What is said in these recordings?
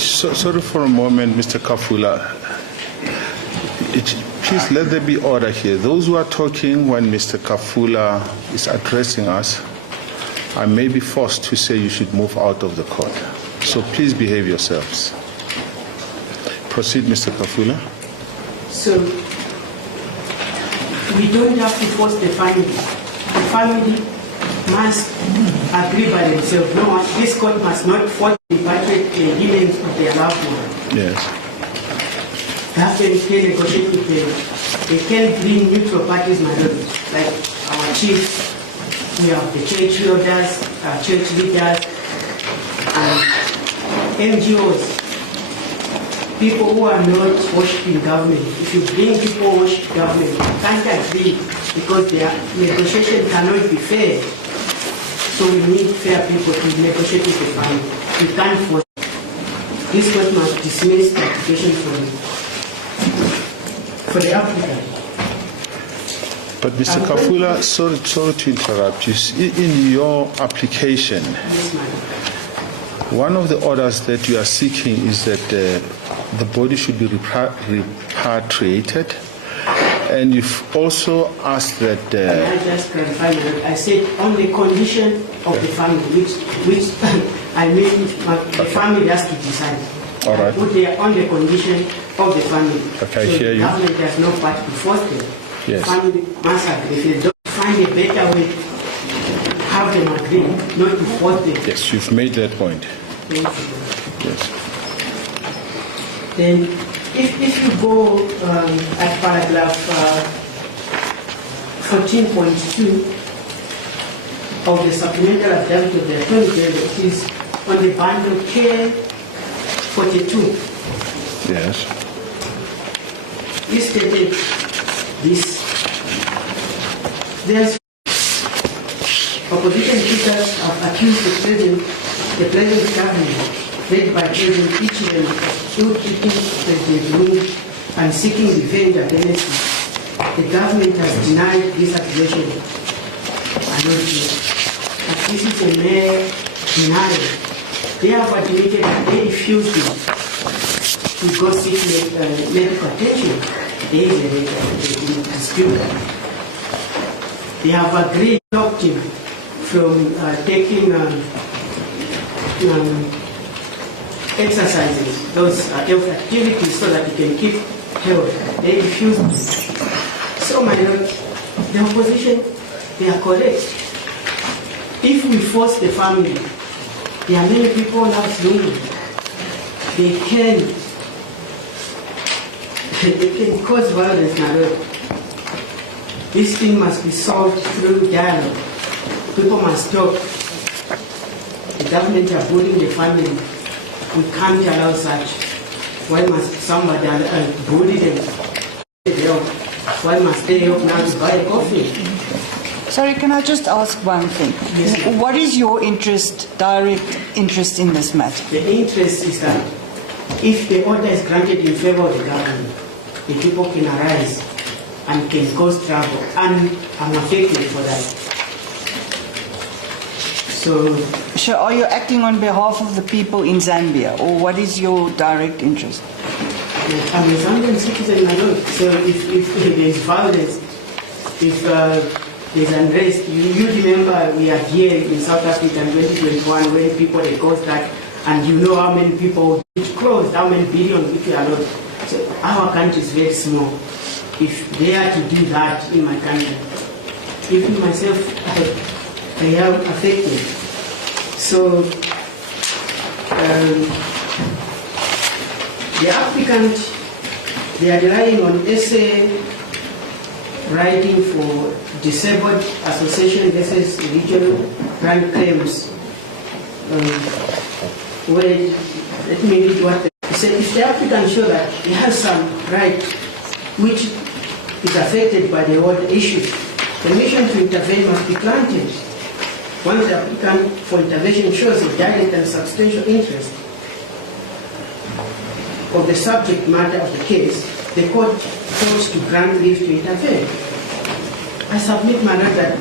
Sorry for a moment, Mr. Kafula. Please let there be order here. Those who are talking when Mr. Kafula is addressing us, I may be forced to say you should move out of the court. So please behave yourselves. Proceed, Mr. Kafula. So, we don't have to force the family. The family must agree by themselves. No one, this court must not force the repatriate the dealings of their loved one. Yes. Government can negotiate with them. They can bring neutral parties, my lord, like our chiefs. We have the church elders, church leaders, and NGOs. People who are not worshipping government. If you bring people who worship government, you can't agree because their negotiation cannot be fair. So we need fair people to negotiate with the family. We can't force. This court must dismiss the application for the applicant. But Mr. Kafula, sorry to interrupt you. In your application, Yes, madam. one of the orders that you are seeking is that the body should be repatriated, and you've also asked that. Can I just clarify that? I said on the condition of the family, which I made the family has to decide. All right. I put there on the condition of the family. Okay, so hear the you. government has no part to force them. Yes. The family must agree. If they don't find a better way, have them agree, not to force them. Yes, you've made that point. Thank you. Yes. Then, if you go at paragraph 14.2 of the supplemental affidavit of the Attorney General, it is on the bundle K42. Yes. You stated this. There's opposition leaders have accused the present government, led by President Ichilema, of ill-treating President Lungu and seeking revenge against him. The government has denied this accusation. But this is a mere denial. They have admitted that they refused to go seek medical attention. There is a dispute. They have agreed to stop him from taking exercises, those health activities, so that he can keep health. They refused. So, my lord, the opposition, they are correct. If we force the family, there are many people now doing it. They can cause violence, my lord. This thing must be solved through dialogue. People must talk. The government are bullying the family. We can't allow such. Why must somebody bully them? Why must they help now to buy a coffee? Sorry, can I just ask one thing? Yes, ma'am. What is your direct interest in this matter? The interest is that if the order is granted in favor of the government, the people can arise and can cause trouble, and I'm affected for that. So are you acting on behalf of the people in Zambia, or what is your direct interest? I'm a Zambian citizen, my lord. So if there is violence, if there's unrest, you remember we are here in South Africa in 2021 when people they caused that, and you know how many people it closed, how many billions which we are not. So our country is very small. If they are to do that in my country, even myself, I am affected. So the applicant, they are relying on essay writing for Disabled Association versus Regional Grant Claims. Let me read what they said. If the applicant shows that he has some right which is affected by the order issued, permission to intervene must be granted. Once the applicant for intervention shows a direct and substantial interest of the subject matter of the case, the court fails to grant leave to intervene. I submit my right that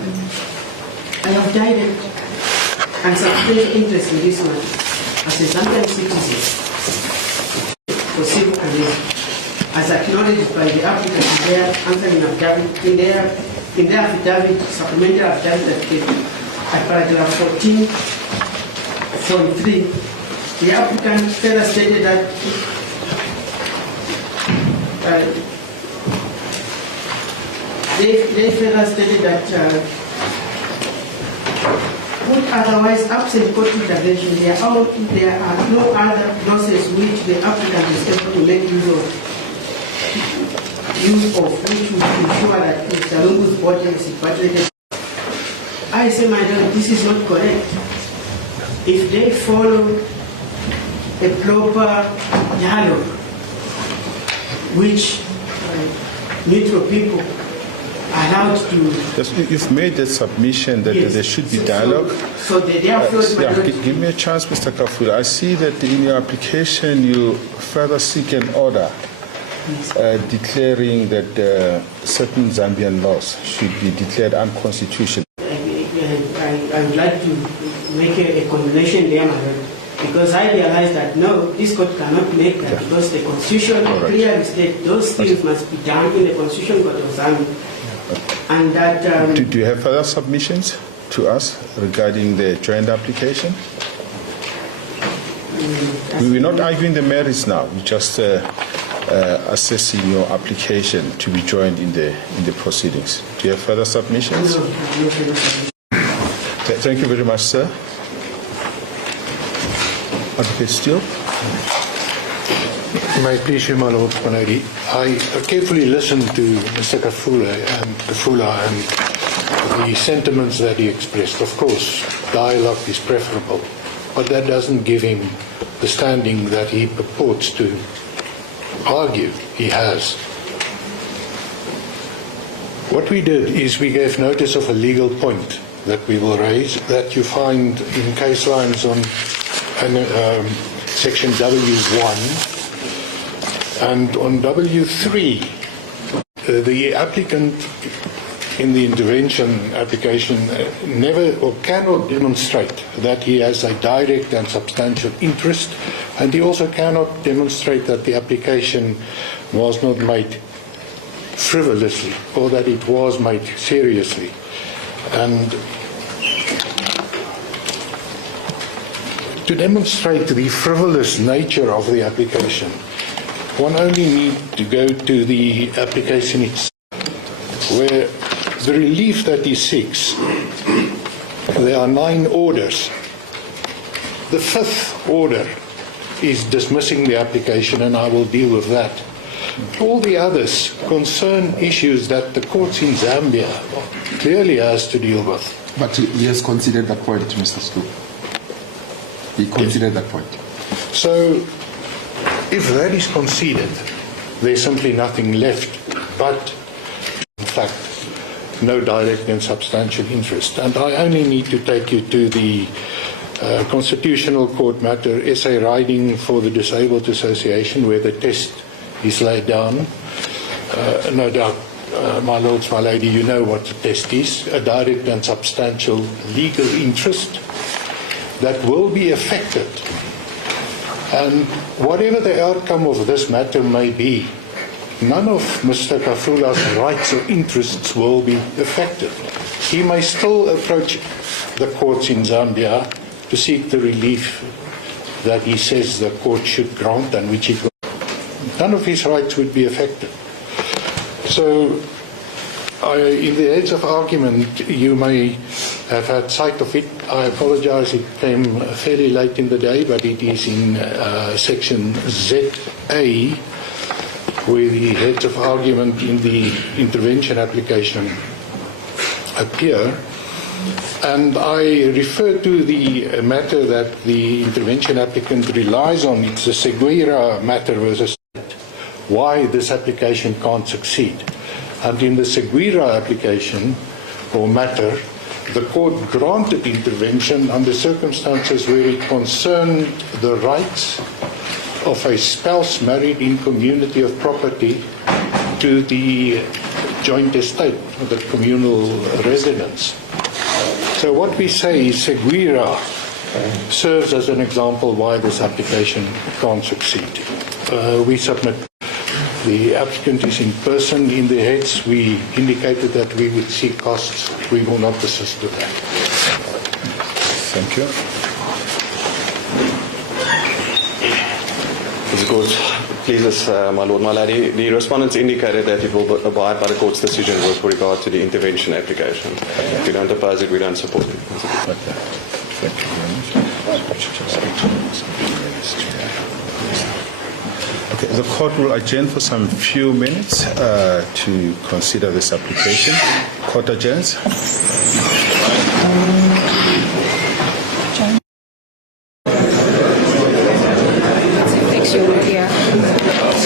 I have direct and substantial interest in this matter as a Zambian citizen for civil career, as acknowledged by the applicant in their answering affidavit, in their affidavit, supplementary affidavit at paragraph 14.3, the applicant further stated that they further stated that would otherwise absent court intervention, there are no other process which the applicant is able to make use of, which would ensure that Mr. Lungu's body is repatriated. I say, my lord, this is not correct. If they follow a proper dialogue, which neutral people are allowed to... Yes, you've made that submission that Yes. there should be dialogue. So therefore, my lord, Give me a chance, Mr. Kafula. I see that in your application you further seek an order declaring that certain Zambian laws should be declared unconstitutional. I would like to make a combination there, my lord, because I realize that no, this court cannot make that because the Constitution clearly states those things must be done in the Constitution Court of Zambia. And that... Do you have further submissions to us regarding the joint application? We're not arguing the merits now. We're just assessing your application to be joined in the proceedings. Do you have further submissions? no further submission. Thank you very much, sir. Advocate Steele. May it please you, my Lord, my lady. I carefully listened to Mr. Kafula and the sentiments that he expressed. Of course, dialogue is preferable, but that doesn't give him the standing that he purports to argue he has. What we did is we gave notice of a legal point that we will raise that you find in case lines on section W1 and on W3. The applicant in the intervention application never or cannot demonstrate that he has a direct and substantial interest, and he also cannot demonstrate that the application was not made frivolously or that it was made seriously. And to demonstrate the frivolous nature of the application, one only needs to go to the application itself, where the relief that he seeks, there are 9 orders. The 5th order is dismissing the application, and I will deal with that. All the others concern issues that the courts in Zambia clearly has to deal with. But he has considered that point, Mr. Stu. He considered that point. So, if that is conceded, there's simply nothing left but, in fact, no direct and substantial interest. And I only need to take you to the Constitutional Court matter, essay riding for the Disabled Association, where the test is laid down. No doubt, my lords, my lady, you know what the test is: a direct and substantial legal interest that will be affected. And whatever the outcome of this matter may be, none of Mr. Kafula's rights or interests will be affected. He may still approach the courts in Zambia to seek the relief that he says the court should grant and which it will. None of his rights would be affected. So, in the heads of argument, you may have had sight of it. I apologize, it came fairly late in the day, but it is in section ZA, where the heads of argument in the intervention application appear. And I refer to the matter that the intervention applicant relies on. It's the Seguira matter versus why this application can't succeed. And in the Seguira application or matter, the court granted intervention under circumstances where it concerned the rights of a spouse married in community of property to the joint estate, or the communal residence. So what we say is Seguira serves as an example why this application can't succeed. We submit the applicant is in person in the heads. We indicated that we would see costs. We will not assist with that. Thank you. The court pleases, my lord, my lady. The respondents indicated that it will abide by the court's decision with regard to the intervention application. If we don't oppose it, we don't support it. Okay. Thank you very much. Okay, the court will adjourn for some few minutes to consider this application. Court adjourns.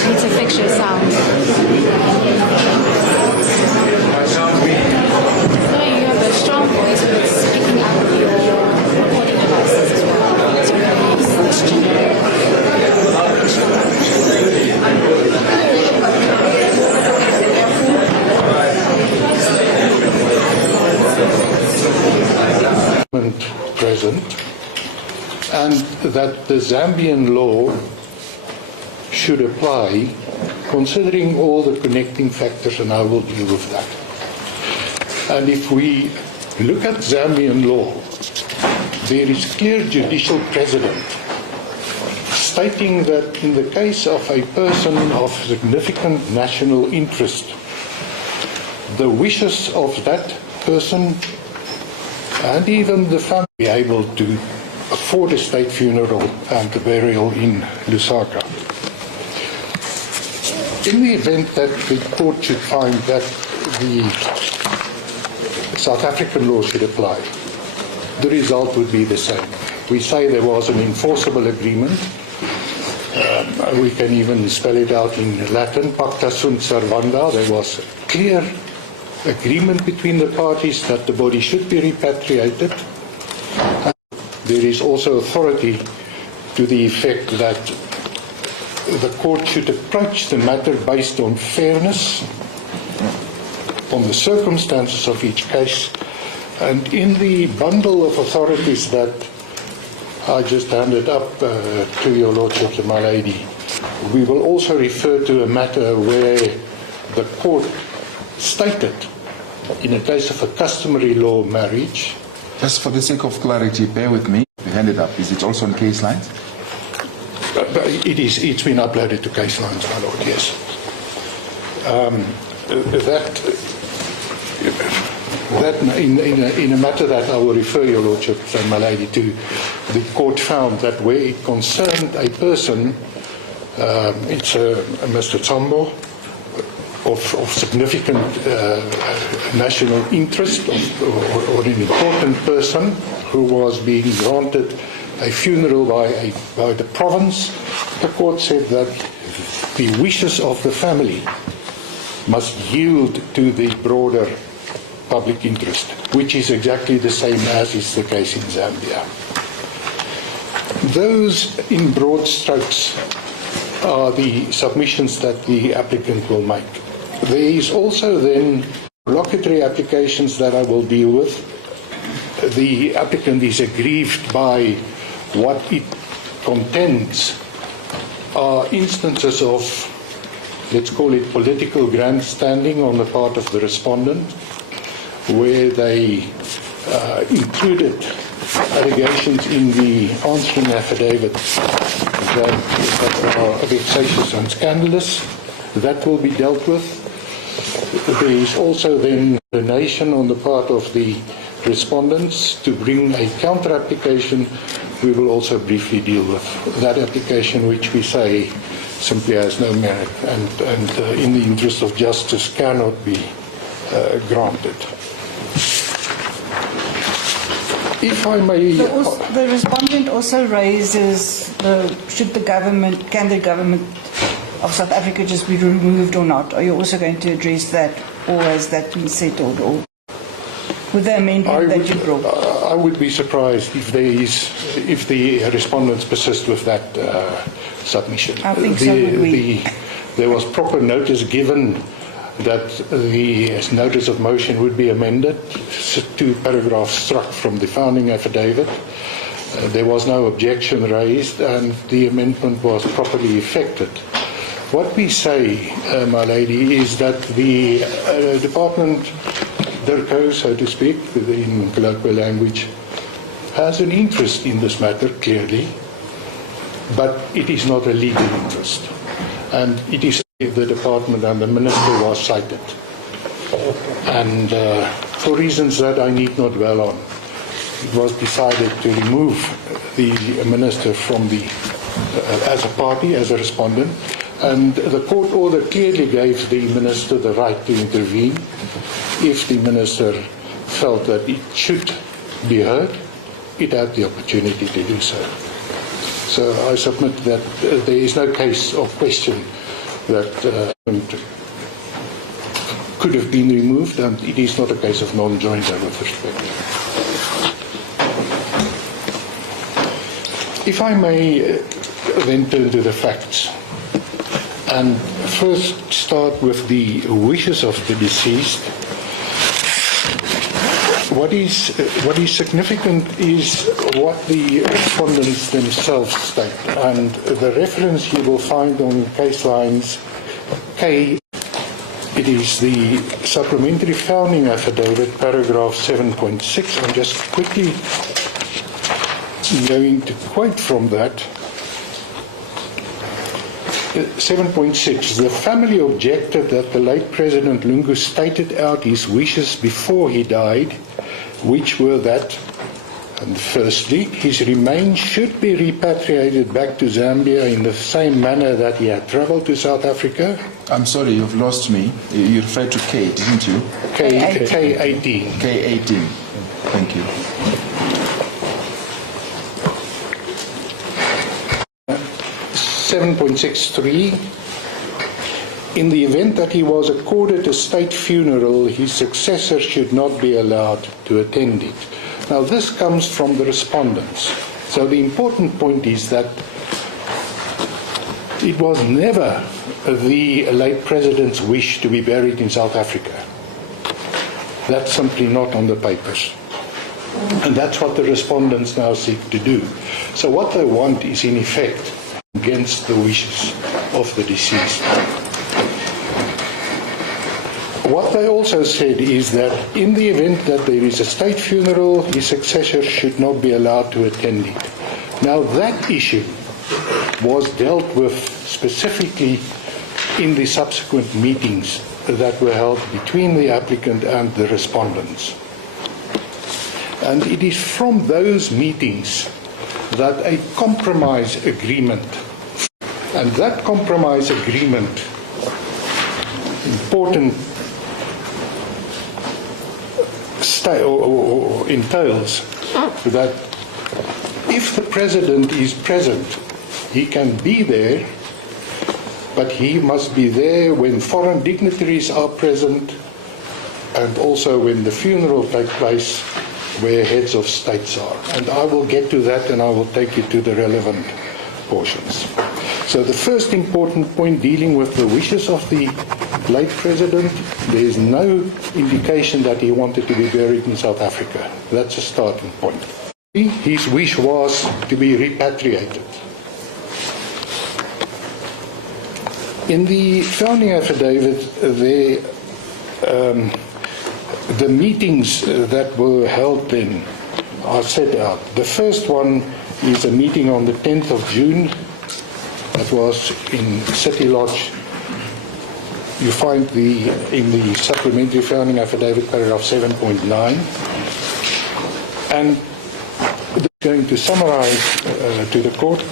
It's a fixture sound. So you have a strong voice, but it's speaking out of your recording devices as well. It's present, and that the Zambian law should apply, considering all the connecting factors, and I will deal with that. And if we look at Zambian law, there is clear judicial precedent stating that in the case of a person of significant national interest, the wishes of that person and even the family be able to afford a state funeral and a burial in Lusaka. In the event that the court should find that the South African law should apply, the result would be the same. We say there was an enforceable agreement. We can even spell it out in Latin, pacta sunt servanda. There was a clear agreement between the parties that the body should be repatriated. There is also authority to the effect that the court should approach the matter based on fairness, on the circumstances of each case, and in the bundle of authorities that I just handed up to your lordship, my lady, we will also refer to a matter where the court stated, in a case of a customary law marriage. Just for the sake of clarity, bear with me. You hand it up. Is it also on case lines? It's been uploaded to case lines, my lord, yes. That in a matter that I will refer your lordship, my lady, to, the court found that where it concerned a person, it's Mr. Tsambo, of significant national interest, or an important person who was being granted a funeral by the province, the court said that the wishes of the family must yield to the broader public interest, which is exactly the same as is the case in Zambia. Those, in broad strokes, are the submissions that the applicant will make. There is also then locatory applications that I will deal with. The applicant is aggrieved by what it contends are instances of, let's call it political grandstanding on the part of the respondent, where they included allegations in the answering affidavit that are vexatious and scandalous. That will be dealt with. There is also then a donation on the part of the respondents to bring a counter application. We will also briefly deal with that application, which we say simply has no merit and in the interest of justice cannot be granted. If I may... The respondent also raises, can the government of South Africa just be removed or not? Are you also going to address that, or has that been settled, or with the amendment that you brought? I would be surprised if the respondents persist with that submission. I think so would we. There was proper notice given that the notice of motion would be amended, 2 paragraphs struck from the founding affidavit, There was no objection raised and the amendment was properly effected. What we say, my lady, is that the department, DIRCO, so to speak, in colloquial language, has an interest in this matter, clearly, but it is not a legal interest. And it is the department and the minister was cited. And for reasons that I need not dwell on, it was decided to remove the minister from the, as a party, as a respondent. And the court order clearly gave the minister the right to intervene if the minister felt that it should be heard. It had the opportunity to do so. So I submit that there is no case of question that could have been removed, and it is not a case of non-joinder with respect. If I may then turn to the facts, and first start with the wishes of the deceased. What is significant is what the respondents themselves state, and the reference you will find on case lines K. It is the supplementary founding affidavit, paragraph 7.6. I'm just quickly going to quote from that. 7.6. The family objected that the late President Lungu stated out his wishes before he died, which were that, and firstly, his remains should be repatriated back to Zambia in the same manner that he had travelled to South Africa. I'm sorry, you've lost me. You referred to K, didn't you? K18. K18. Thank you. .63. In the event that he was accorded a state funeral, his successor should not be allowed to attend it. Now this comes from the respondents. So the important point is that it was never the late president's wish to be buried in South Africa. That's simply not on the papers. And that's what the respondents now seek to do. So what they want is in effect against the wishes of the deceased. What they also said is that in the event that there is a state funeral, his successor should not be allowed to attend it. Now that issue was dealt with specifically in the subsequent meetings that were held between the applicant and the respondents. And it is from those meetings that a compromise agreement, and that compromise agreement, important entails that if the president is present, he can be there, but he must be there when foreign dignitaries are present and also when the funeral takes place where heads of states are. And I will get to that and I will take you to the relevant portions. So the first important point dealing with the wishes of the late president, there is no indication that he wanted to be buried in South Africa. That's a starting point. His wish was to be repatriated. In the founding affidavit, the meetings that were held then are set out. The first one is a meeting on the 10th of June. That was in City Lodge. You find in the supplementary founding affidavit, paragraph 7.9. And going to summarize to the court,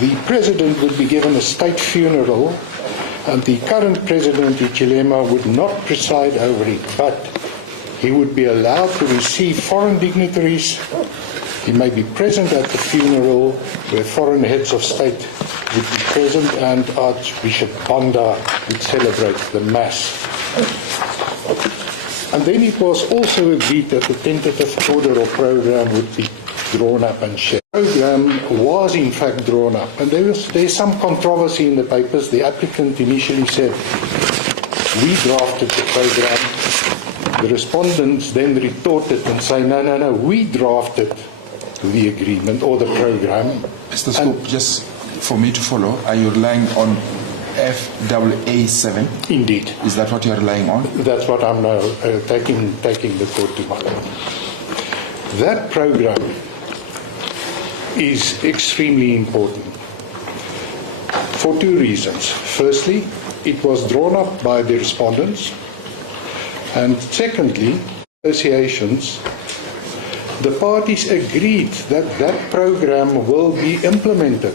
the president would be given a state funeral and the current president, Ichilema, would not preside over it, but he would be allowed to receive foreign dignitaries. He may be present at the funeral where foreign heads of state would be present and Archbishop Banda would celebrate the Mass. And then it was also agreed that the tentative order or program would be drawn up and shared. The program was in fact drawn up, and there's some controversy in the papers. The applicant initially said, we drafted the program. The respondents then retorted and say, no, we drafted the agreement or the program. Mr. Scoop, just for me to follow, are you relying on FAA7? Indeed. Is that what you're relying on? That's what I'm now taking the court to mind. That program is extremely important for two reasons. Firstly, it was drawn up by the respondents, and secondly, associations, the parties agreed that that program will be implemented.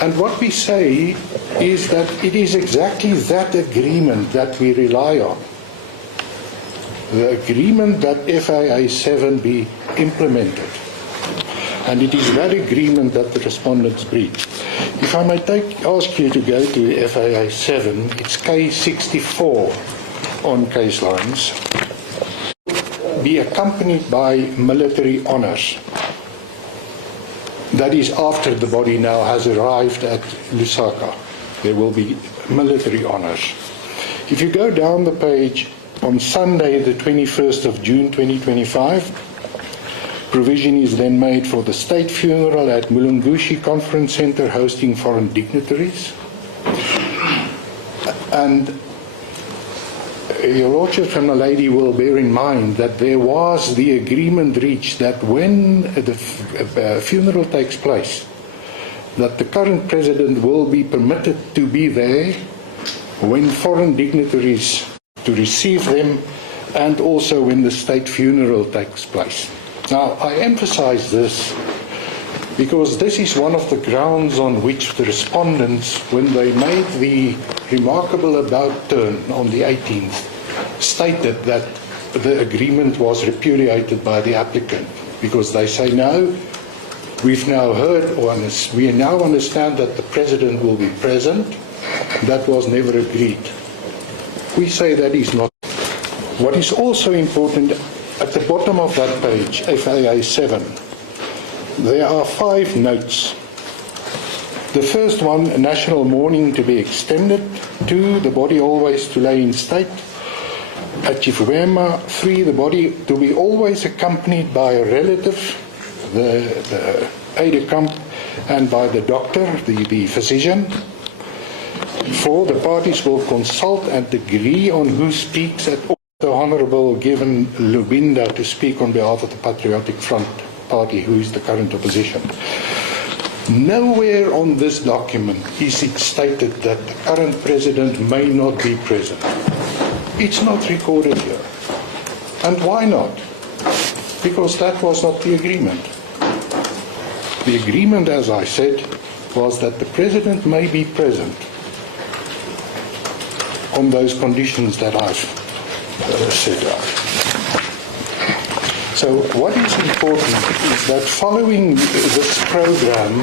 And what we say is that it is exactly that agreement that we rely on. The agreement that FAA 7 be implemented. And it is that agreement that the respondents breached. If I may ask you to go to FAA 7, it's K64 on case lines, be accompanied by military honors. That is after the body now has arrived at Lusaka. There will be military honors. If you go down the page, on Sunday, the 21st of June 2025, provision is then made for the state funeral at Mulungushi Conference Center hosting foreign dignitaries. And your Lordship and the lady will bear in mind that there was the agreement reached that when the funeral takes place, that the current president will be permitted to be there when foreign dignitaries to receive them, and also when the state funeral takes place. Now, I emphasize this because this is one of the grounds on which the respondents, when they made the remarkable about turn on the 18th, stated that the agreement was repudiated by the applicant, because they say, no, we've now heard, or we now understand that the president will be present. That was never agreed. We say that is not. What is also important, at the bottom of that page, FAA 7, there are 5 notes. The first one, national mourning to be extended. 2, the body always to lay in state at Chifuema. 3, the body to be always accompanied by a relative, the aide-de-camp, and by the doctor, the physician. 4, the parties will consult and agree on who speaks at all. The Honourable given Lubinda to speak on behalf of the Patriotic Front Party, who is the current opposition. Nowhere on this document is it stated that the current president may not be present. It's not recorded here. And why not? Because that was not the agreement. The agreement, as I said, was that the president may be present on those conditions that I've set out. So what is important is that following this program,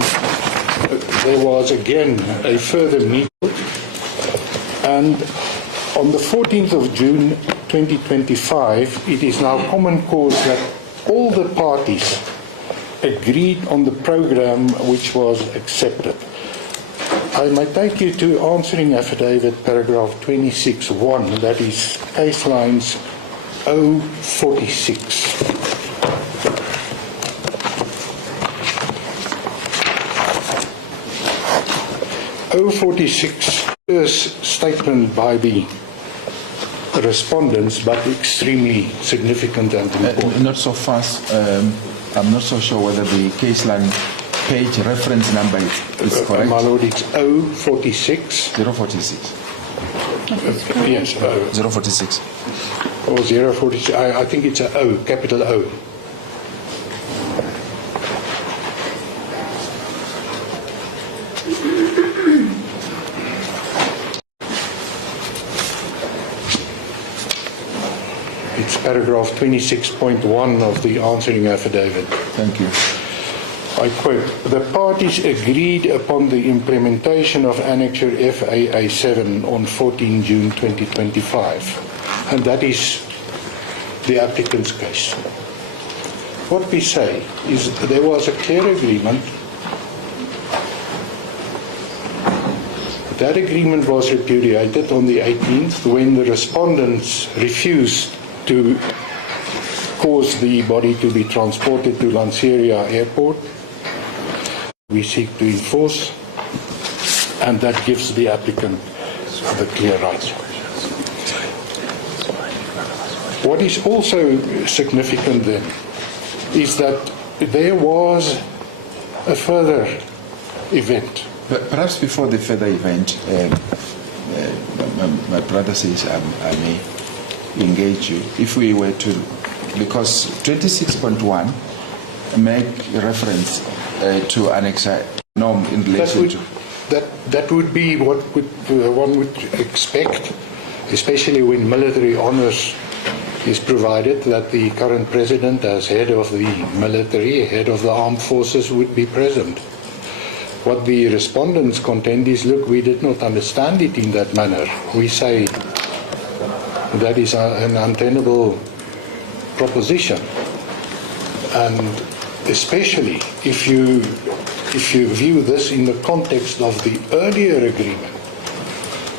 there was again a further meeting, and on the 14th of June 2025, it is now common cause that all the parties agreed on the program which was accepted. I might take you to answering affidavit paragraph 26.1, that is case lines 046. First statement by the respondents, but extremely significant and important. Not so fast. I'm not so sure whether the case line page reference number is correct. My Lord, it's 046. 046. Yes, 046. or 046. I think it's a O, capital O. It's paragraph 26.1 of the answering affidavit. Thank you. I quote, the parties agreed upon the implementation of Annexure FAA 7 on 14 June 2025. And that is the applicant's case. What we say is there was a clear agreement. That agreement was repudiated on the 18th when the respondents refused to cause the body to be transported to Lanseria Airport. We seek to enforce, and that gives the applicant the clear rights. What is also significant then is that there was a further event. But perhaps before the further event, my brother says I may engage you. If we were to, because 26.1 make reference to Annex norm in relation to... That would be what one would expect, especially when military honours is provided, that the current president, as head of the military, head of the armed forces, would be present. What the respondents contend is, look, we did not understand it in that manner. We say that is an untenable proposition, and especially if you view this in the context of the earlier agreement,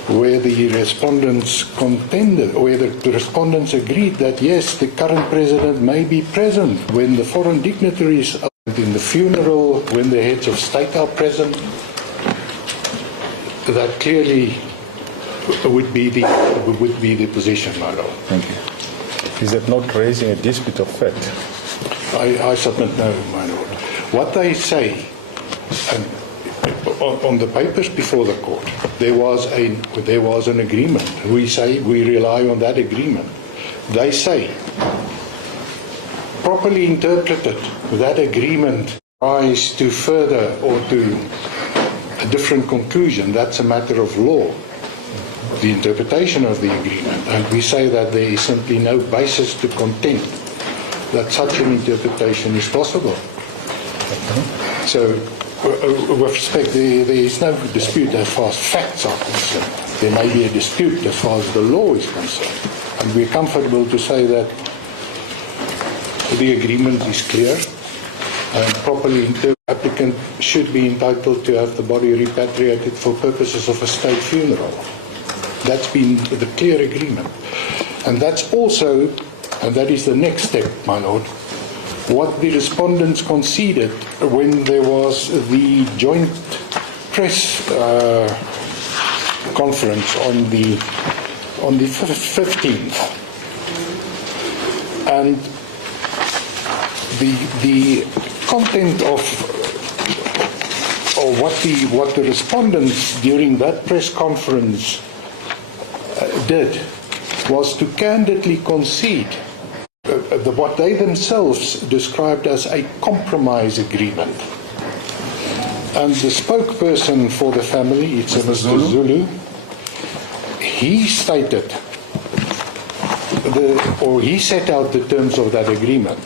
where the respondents contended, where the respondents agreed that yes, the current president may be present when the foreign dignitaries are in the funeral, when the heads of state are present, that clearly would be the position, my lord. Thank you. Is that not raising a dispute of fact? I submit no, my lord. What they say, and on the papers before the court, there was an agreement. We say we rely on that agreement. They say, properly interpreted, that agreement rise to further or to a different conclusion. That's a matter of law, the interpretation of the agreement. And we say that there is simply no basis to contend that such an interpretation is possible. So, with respect, there is no dispute as far as facts are concerned. There may be a dispute as far as the law is concerned. And we're comfortable to say that the agreement is clear and properly interpreted. The applicant should be entitled to have the body repatriated for purposes of a state funeral. That's been the clear agreement. And that's also, and that is the next step, my lord, what the respondents conceded when there was the joint press conference on the 15th, and the content of or what the respondents during that press conference did was to candidly concede what they themselves described as a compromise agreement. And the spokesperson for the family, it's Mr. Zulu, he stated, he set out the terms of that agreement.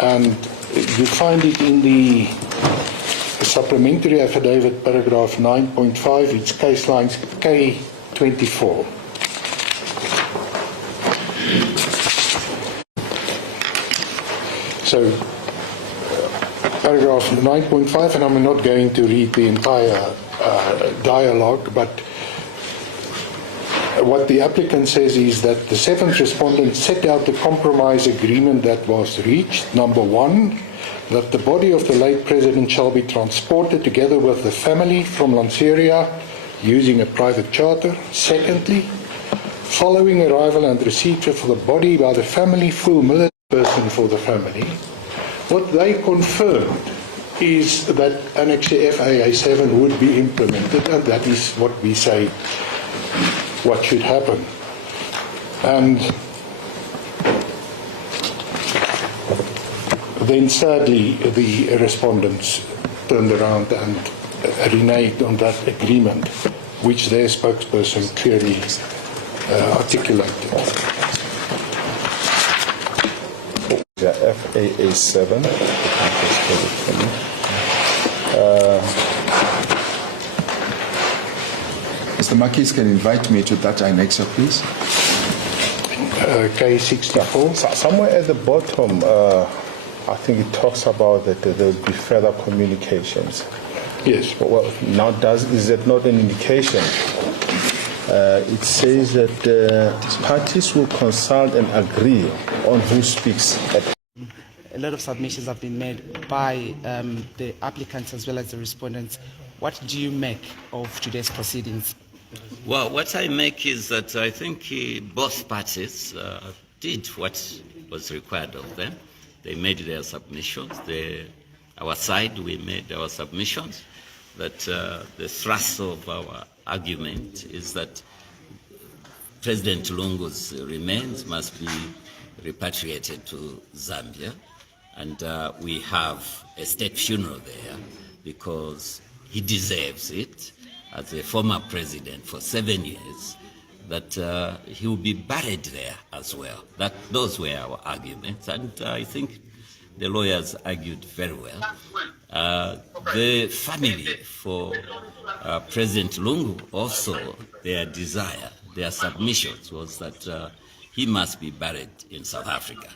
And you find it in the supplementary affidavit, paragraph 9.5, it's case lines K24. So, paragraph 9.5, and I'm not going to read the entire dialogue, but what the applicant says is that the seventh respondent set out the compromise agreement that was reached. Number one, that the body of the late president shall be transported together with the family from Lanseria using a private charter. Secondly, following arrival and receipt of the body by the family, full military person for the family, what they confirmed is that Annex FAA 7 would be implemented, and that is what we say what should happen. And then sadly the respondents turned around and reneged on that agreement, which their spokesperson clearly articulated. Yeah, FAA 7. Mr. Marquis can invite me to that annexer, please. K64. Somewhere at the bottom, I think it talks about that there will be further communications. Yes. Well, now is that not an indication It says that parties will consult and agree on who speaks at A lot of submissions have been made by the applicants as well as the respondents. What do you make of today's proceedings? Well, what I make is that I think both parties did what was required of them. They made their submissions. Our side, we made our submissions. That the thrust of our argument is that President Lungu's remains must be repatriated to Zambia. And we have a state funeral there because he deserves it as a former president for 7 years, that he will be buried there as well. Those were our arguments, and I think the lawyers argued very well. The family for President Lungu also, their desire, their submissions was that he must be buried in South Africa.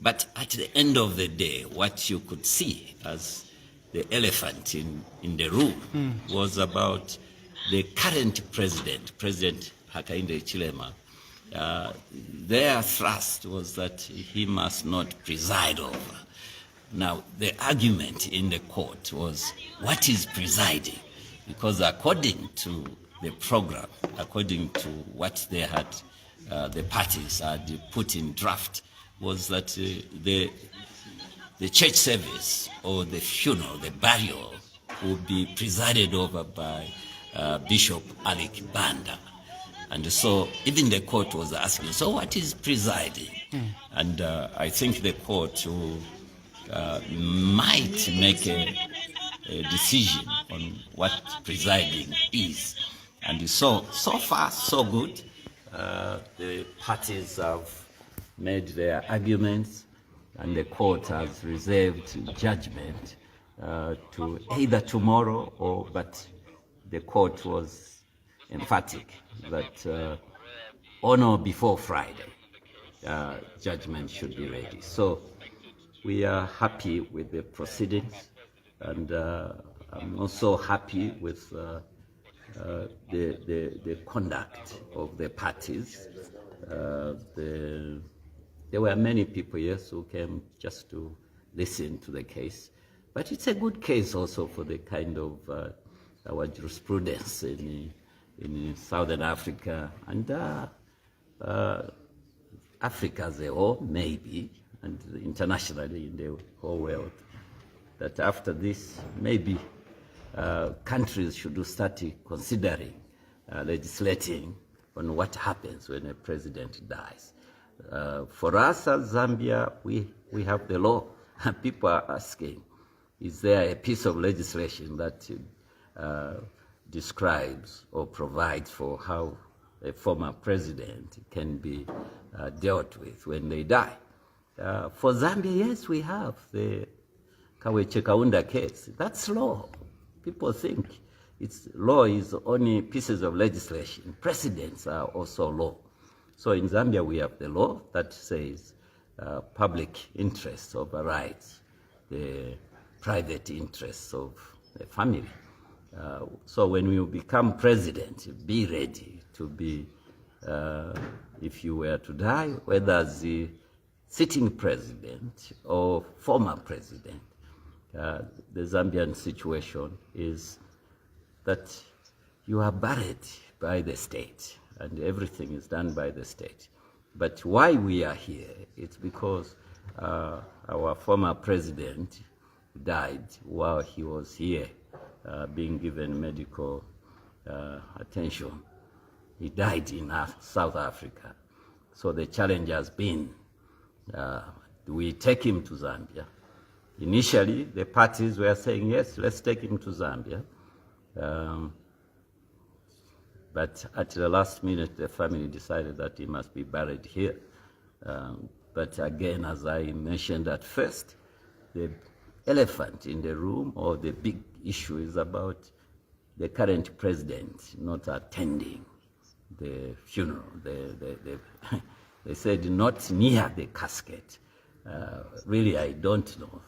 But at the end of the day, what you could see as the elephant in the room was about the current president, President Hakainde Hichilema. Their thrust was that he must not preside over. Now, the argument in the court was, what is presiding? Because according to the program, according to what they had, the parties had put in draft, was that the church service or the funeral, the burial, would be presided over by Bishop Alec Banda. And so even the court was asking, so what is presiding? And I think the court might make a decision on what presiding is. And so far, so good. The parties have made their arguments, and the court has reserved judgment to either tomorrow but the court was emphatic that on or before Friday, judgment should be ready. So we are happy with the proceedings, and I'm also happy with the conduct of the parties. There were many people, yes, who came just to listen to the case. But it's a good case also for the kind of our jurisprudence in Southern Africa and Africa as a whole, maybe, and internationally in the whole world, that after this, maybe countries should start considering legislating on what happens when a president dies. For us as Zambia, we have the law. People are asking, is there a piece of legislation that describes or provides for how a former president can be dealt with when they die? For Zambia, yes, we have the Kaweche Kaunda case. That's law. People think law is only pieces of legislation. Precedents are also law. So in Zambia, we have the law that says public interests overrides the private interests of the family. So when you become president, be ready to be, if you were to die, whether as the sitting president or former president, the Zambian situation is that you are buried by the state, and everything is done by the state. But why we are here, it's because our former president died while he was here being given medical attention. He died in South Africa. So the challenge has been, do we take him to Zambia? Initially, the parties were saying, yes, let's take him to Zambia. But at the last minute, the family decided that he must be buried here. But again, as I mentioned at first, the elephant in the room, or the big issue, is about the current president not attending the funeral. They said not near the casket. Really, I don't know.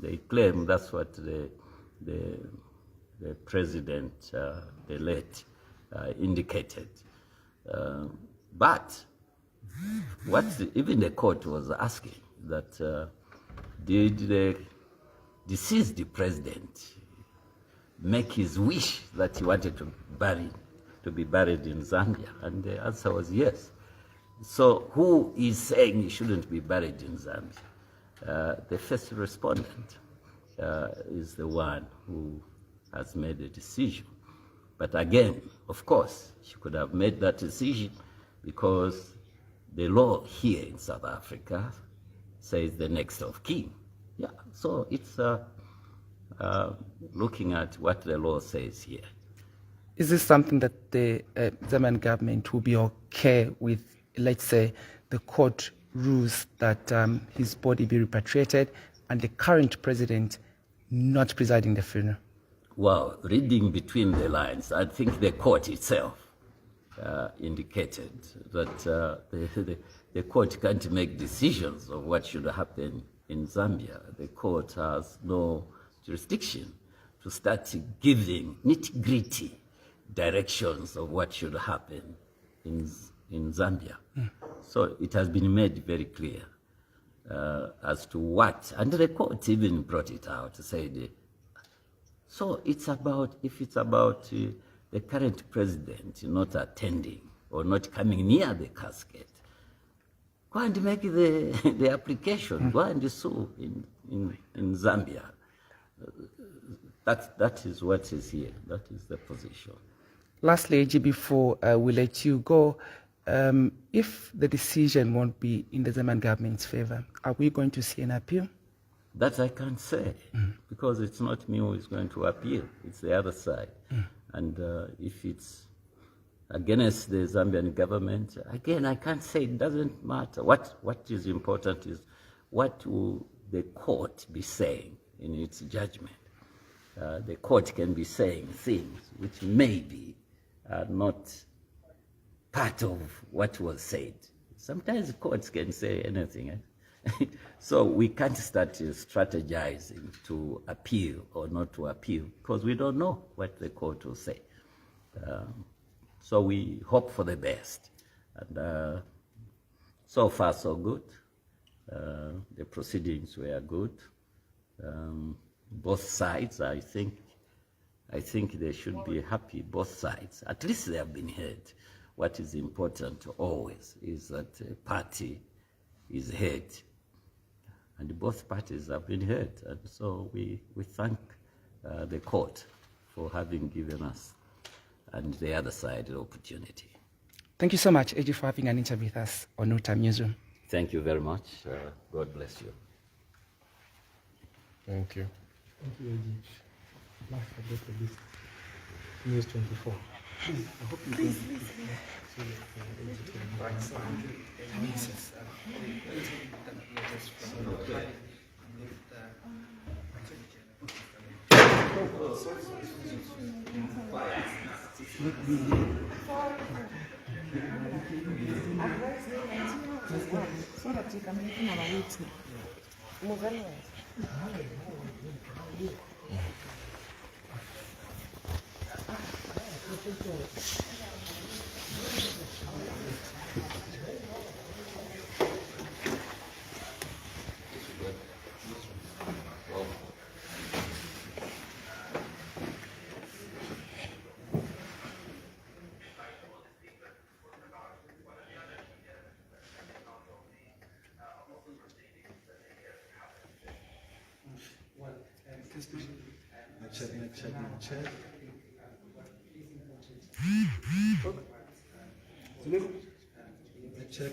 They claim that's what the president, the late, indicated. But what even the court was asking that did the deceased president make his wish that he wanted to be buried in Zambia? And the answer was yes. So who is saying he shouldn't be buried in Zambia? The first respondent is the one who has made a decision. But again, of course, she could have made that decision because the law here in South Africa says the next of kin. Yeah, so it's looking at what the law says here. Is this something that the Zambian government will be okay with, let's say, the court rules that his body be repatriated and the current president not presiding the funeral? Well, reading between the lines, I think the court itself indicated that the court can't make decisions of what should happen in Zambia. The court has no jurisdiction to start giving nitty-gritty directions of what should happen in Zambia. So it has been made very clear as to what, and the court even brought it out, said, so it's about, if it's about the current president not attending or not coming near the casket, go and make the application, go and sue in Zambia. That is what is here, that is the position. Lastly, AG, before we let you go, if the decision won't be in the Zambian government's favor, are we going to see an appeal? That I can't say, because it's not me who is going to appeal, it's the other side. And if it's against the Zambian government, again, I can't say, it doesn't matter. What is important is what will the court be saying in its judgment. The court can be saying things which maybe are not part of what was said. Sometimes courts can say anything. So we can't start strategizing to appeal or not to appeal because we don't know what the court will say. So we hope for the best. And so far, so good. The proceedings were good. Both sides, I think they should be happy, both sides. At least they have been heard. What is important always is that a party is heard. And both parties have been heard. And so we thank the court for having given us and the other side the opportunity. Thank you so much, AG, for having an interview with us on No Time Newsroom. Thank you very much. God bless you. Thank you. Thank you, AG. Last update for this News 24. I hope you please. So that you can make our witness. Check.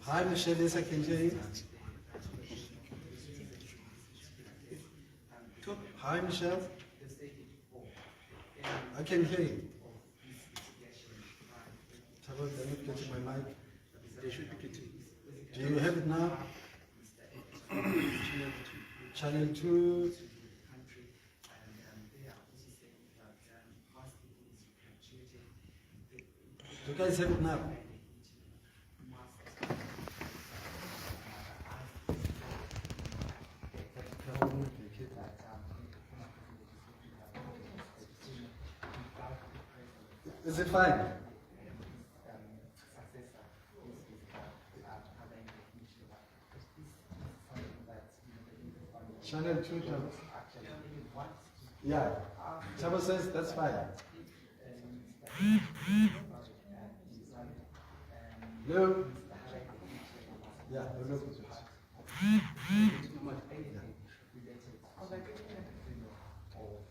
Hi, Michelle, yes, I can hear you. Hi, Michelle. I can hear you. They're not getting my mic. They should be getting. Do you have it now? Channel 2. Do you guys have it now? Is it fine? Channel 2, Channel. Yeah. Channel says that's fine. No. Yeah, no.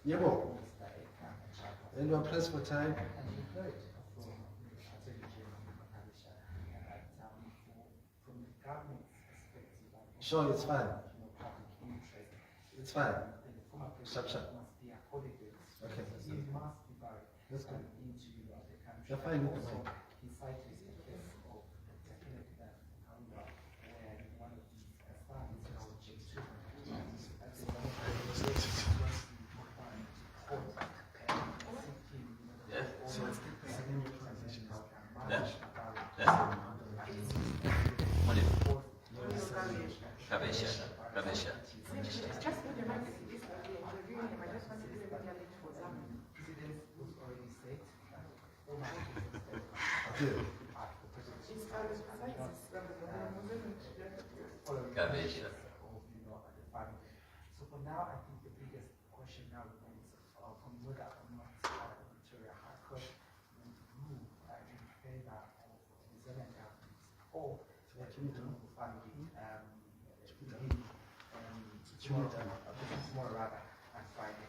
Yeah, well. Anyone press for time? Sure, it's fine. It's fine. Sharp, sharp. Okay. That's good. You're fine with the mic. So for now, I think the biggest question now remains from whether or not Victoria High Court will rule in favor of the Zambian government or family tomorrow rather on Friday.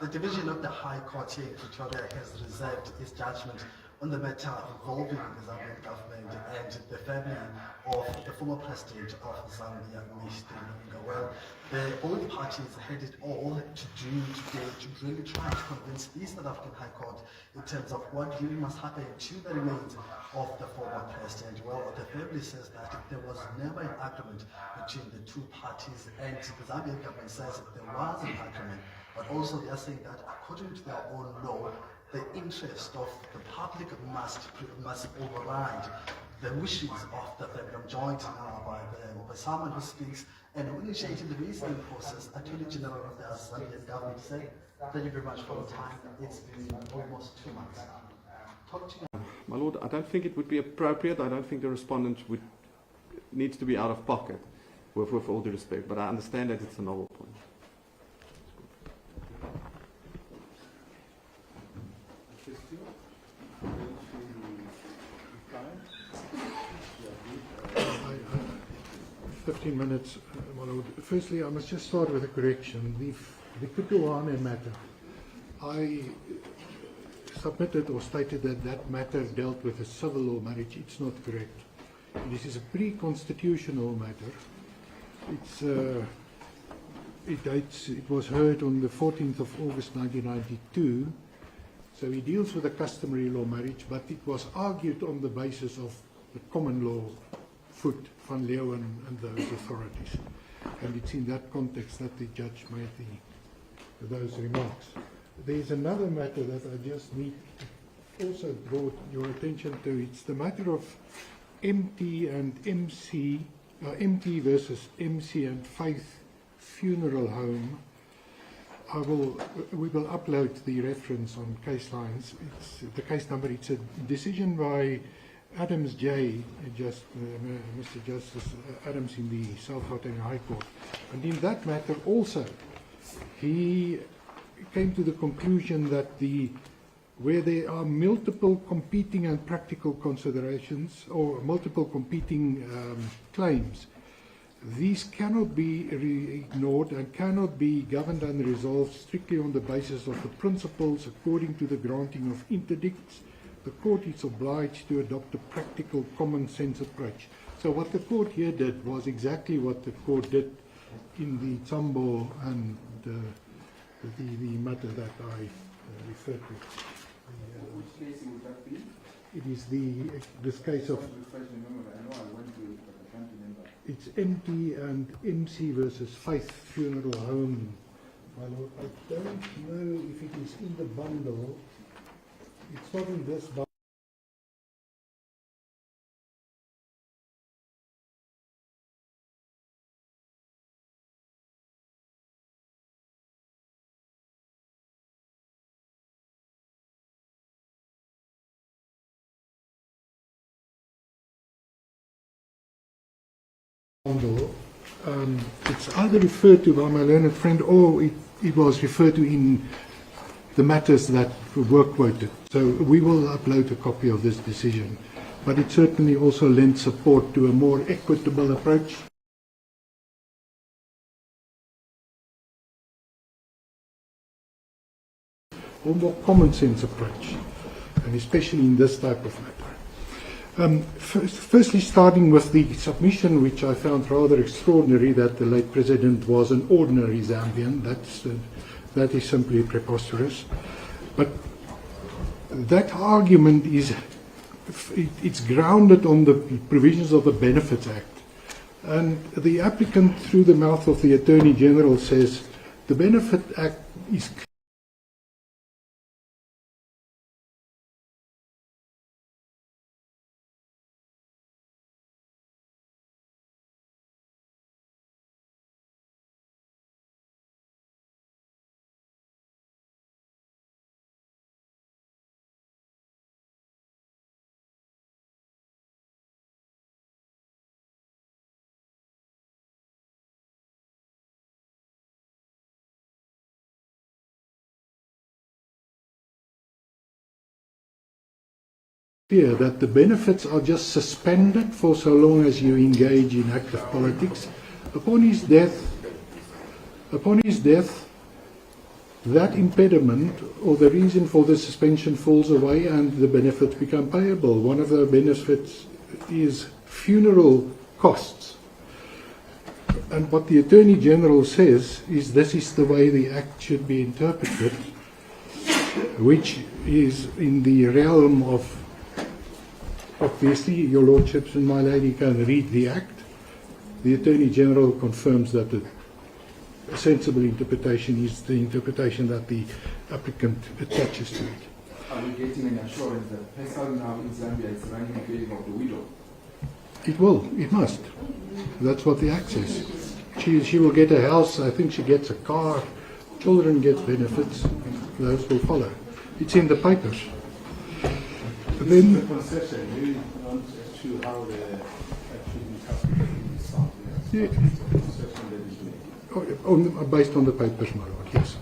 The division of the High Court here in Pretoria has reserved its judgment on the matter involving the Zambian government and the family of the former president of Zambia, Mr. Lunga. Well, both parties had it all to do today to really try to convince the South African High Court in terms of what really must happen to the remains of the former president. Well, the family says that there was never an agreement between the two parties, and the Zambian government says there was an agreement. But also they are saying that according to their own law, the interest of the public must override the wishes of the family. I'm joined now by someone who speaks and who initiated the reasoning process, Attorney General of the Zambian government, said, thank you very much for your time. It's been almost 2 months. Talk to you. My Lord, I don't think it would be appropriate. I don't think the respondent needs to be out of pocket, with all due respect. But I understand that it's a novel point. 15 minutes, my Lord. Firstly, I must just start with a correction. The Kutuane matter, I submitted or stated that that matter dealt with a civil law marriage. It's not correct. This is a pre-constitutional matter. It was heard on the 14th of August 1992. So it deals with a customary law marriage, but it was argued on the basis of the common law foot, Van Leeuwen and those authorities. And it's in that context that the judge made those remarks. There's another matter that I just need to also draw your attention to. It's the matter of MT and MC, MT versus MC and Faith Funeral Home. We will upload the reference on case lines. It's the case number. It's a decision by Adams J, Mr. Justice Adams in the South Gauteng High Court. And in that matter also, he came to the conclusion that where there are multiple competing and practical considerations or multiple competing claims, these cannot be ignored and cannot be governed and resolved strictly on the basis of the principles according to the granting of interdicts. The court is obliged to adopt a practical common sense approach. So what the court here did was exactly what the court did in the Tsambo and the matter that I referred to. Which case would that be? It is this case of. I know I went to it, but I can't remember. It's MT and MC versus Faith Funeral Home. My Lord, I don't know if it is in the bundle. It's not in this bundle. It's either referred to by my learned friend or it was referred to in the matters that were quoted. So we will upload a copy of this decision. But it certainly also lends support to a more equitable approach. Or more common sense approach, and especially in this type of matter. Firstly, starting with the submission, which I found rather extraordinary, that the late president was an ordinary Zambian. That is simply preposterous. But that argument it's grounded on the provisions of the Benefits Act. And the applicant, through the mouth of the Attorney General, says the Benefit Act is clear that the benefits are just suspended for so long as you engage in active politics. Upon his death, that impediment or the reason for the suspension falls away and the benefits become payable. One of the benefits is funeral costs. And what the Attorney General says is this is the way the Act should be interpreted, which is in the realm of, obviously, your lordships and my lady can read the Act. The Attorney General confirms that a sensible interpretation is the interpretation that the applicant attaches to it. Are we getting an assurance that PESAL now in Zambia is running in favor of the widow? It will, it must. That's what the Act says. She will get a house, I think she gets a car, children get benefits, those will follow. It's in the papers. And then, the concession, you want to how the actually based on the papers, my lord, yes.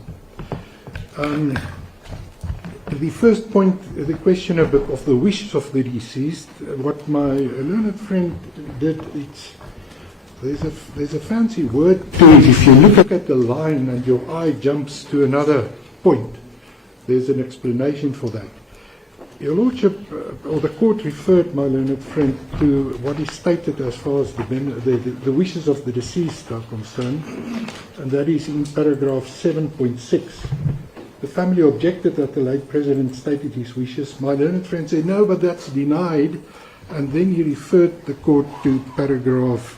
The first point, the question of the wishes of the deceased, what my learned friend did, there's a fancy word to it. If you look at the line and your eye jumps to another point, there's an explanation for that. Your Lordship, or the court referred my learned friend to what is stated as far as the wishes of the deceased are concerned, and that is in paragraph 7.6. The family objected that the late president stated his wishes. My learned friend said, no, but that's denied. And then he referred the court to paragraph,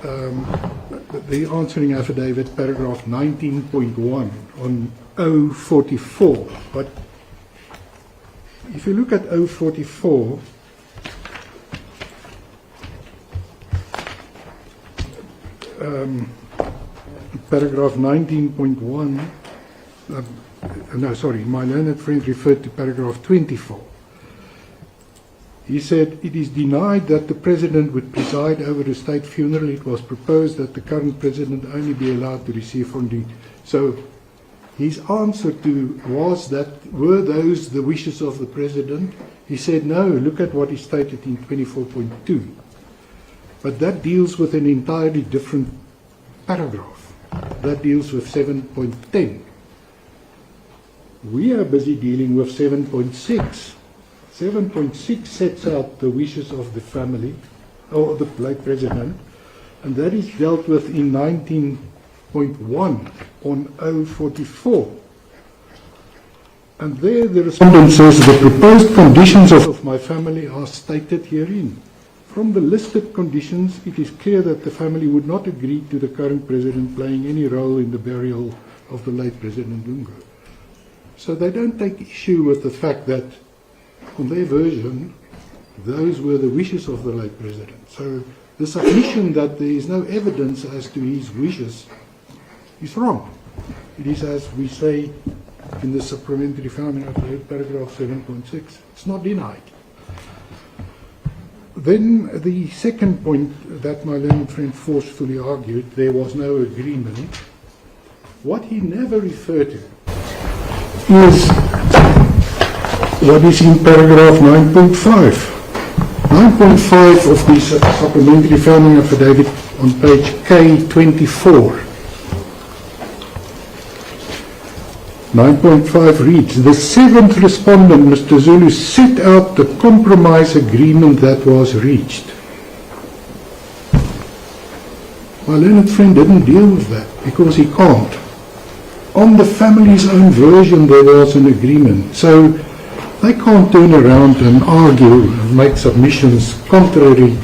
the answering affidavit, paragraph 19.1 on 044. But if you look at 044, paragraph 19.1, no, sorry, my learned friend referred to paragraph 24. He said, it is denied that the president would preside over a state funeral. It was proposed that the current president only be allowed to receive funding. So his answer to was that, were those the wishes of the president? He said, no, look at what he stated in 24.2. But that deals with an entirely different paragraph. That deals with 7.10. We are busy dealing with 7.6. 7.6 sets out the wishes of the family, or the late president, and that is dealt with in 19.1 on 044. And there the respondent says, the proposed conditions of my family are stated herein. From the listed conditions, it is clear that the family would not agree to the current president playing any role in the burial of the late President Lungu. So they don't take issue with the fact that, on their version, those were the wishes of the late president. So the submission that there is no evidence as to his wishes is wrong. It is as we say in the supplementary founding affidavit, paragraph 7.6. It's not denied. Then the second point that my learned friend forcefully argued, there was no agreement. What he never referred to is what is in paragraph 9.5. 9.5 of the supplementary founding affidavit on page K24. 9.5 reads, the seventh respondent, Mr. Zulu, set out the compromise agreement that was reached. My learned friend didn't deal with that because he can't. On the family's own version there was an agreement, so they can't turn around and argue and make submissions contrary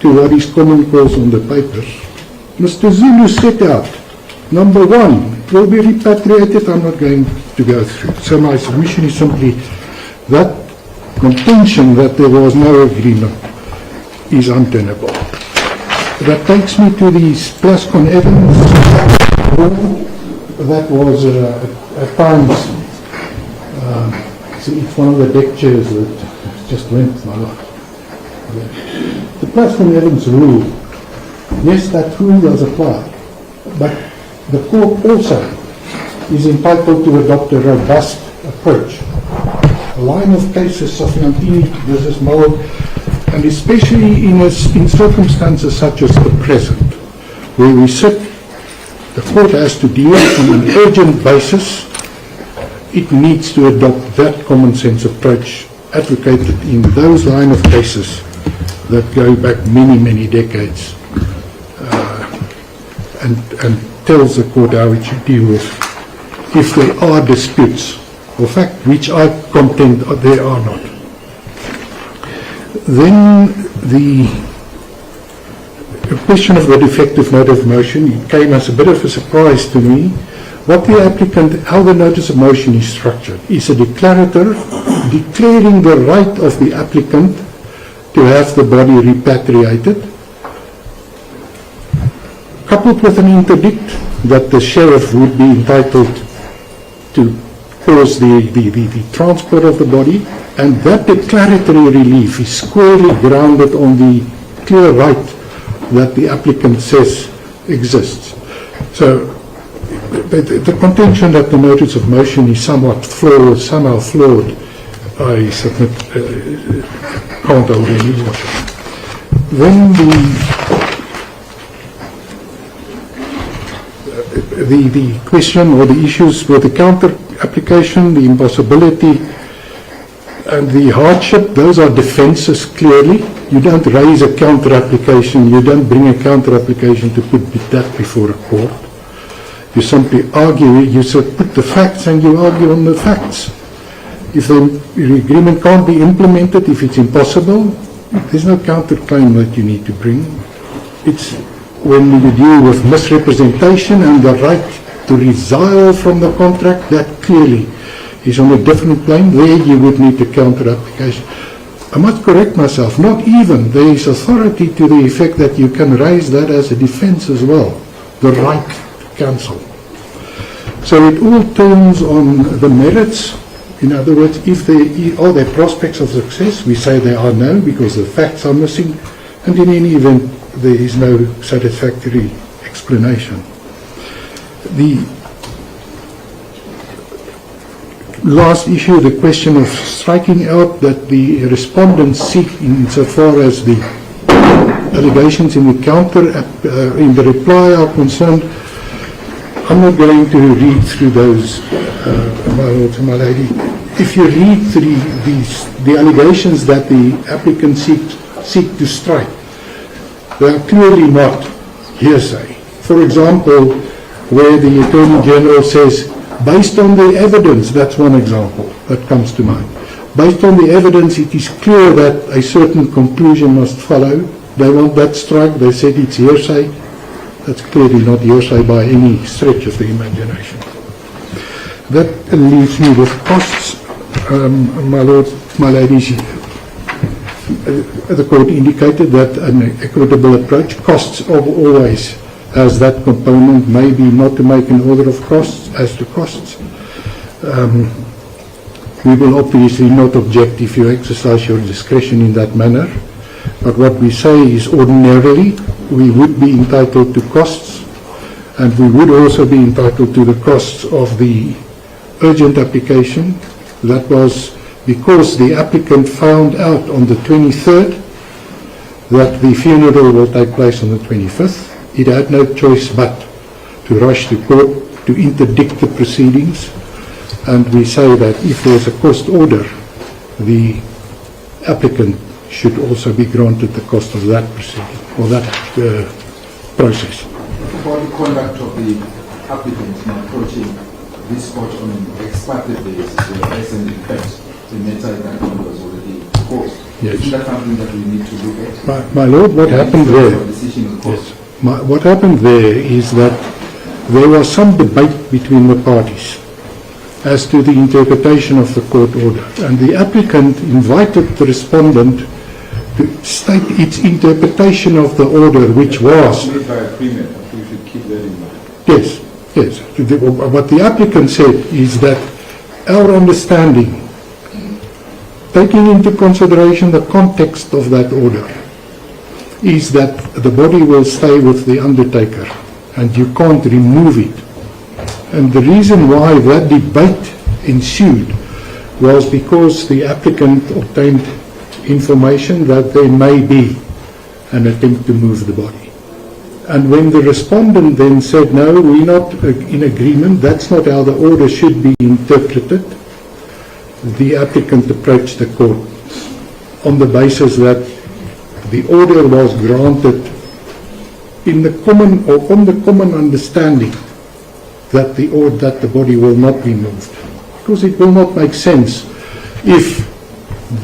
to what is common cause on the papers. Mr. Zulu set out, number one, will be repatriated. I'm not going to go through. So my submission is simply that contention that there was no agreement is untenable. That takes me to the Plascon evidence. That was at times, it's one of the deck chairs that just went, my lord. The Plascon evidence rule, yes, that rule does apply, but the court also is entitled to adopt a robust approach. A line of cases, Sofiantini versus Mole, and especially in circumstances such as the present, where we sit, the court has to deal on an urgent basis. It needs to adopt that common sense approach advocated in those line of cases that go back many, many decades, and tells the court how it should deal with if there are disputes, or fact which I contend there are not. Then the question of the defective notice of motion, it came as a bit of a surprise to me. What the applicant, how the notice of motion is structured, is a declarator declaring the right of the applicant to have the body repatriated, coupled with an interdict that the sheriff would be entitled to cause the transport of the body, and that declaratory relief is squarely grounded on the clear right that the applicant says exists. So the contention that the notice of motion is somewhat flawed, somehow flawed, I submit can't hold any water. Then the question or the issues with the counter application, the impossibility and the hardship, those are defenses clearly. You don't raise a counter application, you don't bring a counter application to put that before a court. You simply argue, you put the facts and you argue on the facts. If the agreement can't be implemented, if it's impossible, there's no counterclaim that you need to bring. It's when you deal with misrepresentation and the right to resile from the contract, that clearly is on a different plane. There you would need a counter application. I must correct myself, not even. There is authority to the effect that you can raise that as a defense as well, the right to cancel. So it all turns on the merits. In other words, if are there prospects of success, we say there are no, because the facts are missing, and in any event, there is no satisfactory explanation. The last issue, the question of striking out that the respondents seek insofar as the allegations in the counter, in the reply are concerned. I'm not going to read through those, my lord and my lady. If you read through the allegations that the applicant seek to strike, they are clearly not hearsay. For example, where the Attorney General says, based on the evidence, that's one example that comes to mind. Based on the evidence, it is clear that a certain conclusion must follow. They want that strike, they said it's hearsay. That's clearly not hearsay by any stretch of the imagination. That leaves me with costs. My lord, my ladies, the court indicated that an equitable approach, costs always has that component, maybe not to make an order of costs as to costs. We will obviously not object if you exercise your discretion in that manner. But what we say is ordinarily we would be entitled to costs, and we would also be entitled to the costs of the urgent application. That was because the applicant found out on the 23rd that the funeral will take place on the 25th. It had no choice but to rush to court to interdict the proceedings, and we say that if there's a cost order, the applicant should also be granted the cost of that proceeding or that process. About the conduct of the applicant in approaching this court on an ex parte basis, as in effect, the matter that was already closed. Yes. Isn't that something that we need to look at? My Lord, what happened there? Yes. What happened there is that there was some debate between the parties as to the interpretation of the court order, and the applicant invited the respondent to state its interpretation of the order, which was... Made by agreement, I think we should keep that in mind. Yes, yes. What the applicant said is that our understanding, taking into consideration the context of that order, is that the body will stay with the undertaker and you can't remove it. And the reason why that debate ensued was because the applicant obtained information that there may be an attempt to move the body. And when the respondent then said, no, we're not in agreement, that's not how the order should be interpreted, the applicant approached the court on the basis that the order was granted in the common or on the common understanding that the body will not be moved, because it will not make sense if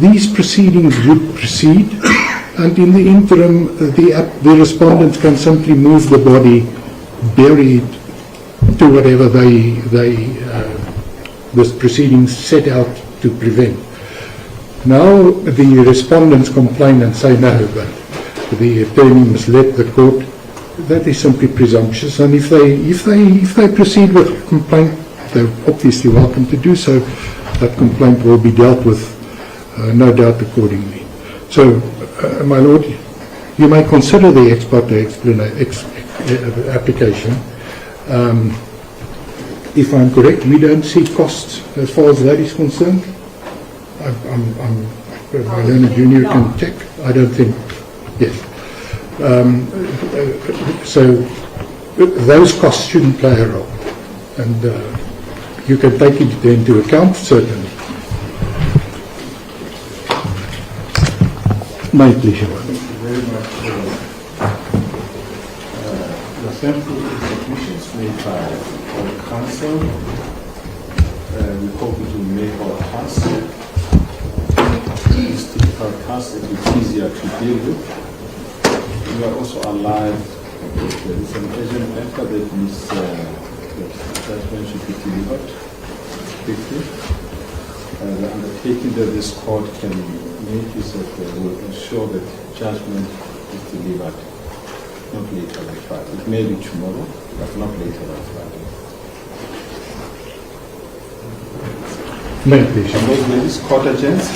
these proceedings would proceed and in the interim the respondents can simply move the body, bury it to whatever the proceedings set out to prevent. Now the respondents complain and say no, but the attorney must let the court. That is simply presumptuous, and if they proceed with a complaint, they're obviously welcome to do so. That complaint will be dealt with, no doubt, accordingly. So, my Lord, you may consider the ex parte application. If I'm correct, we don't see costs as far as that is concerned. My learned junior can check. I don't think. Yes. So those costs shouldn't play a role, and you can take it into account, certainly. My pleasure. Thank you very much for the sample submissions made by our council. We hope it will make our task, this typical task, a bit easier to deal with. We are also alive that there is an urgent matter that needs that judgment should be delivered quickly. The undertaking that this court can make is that they will ensure that judgment is delivered not later than Friday. It may be tomorrow, but not later than Friday. May I please? And those ladies, court agents.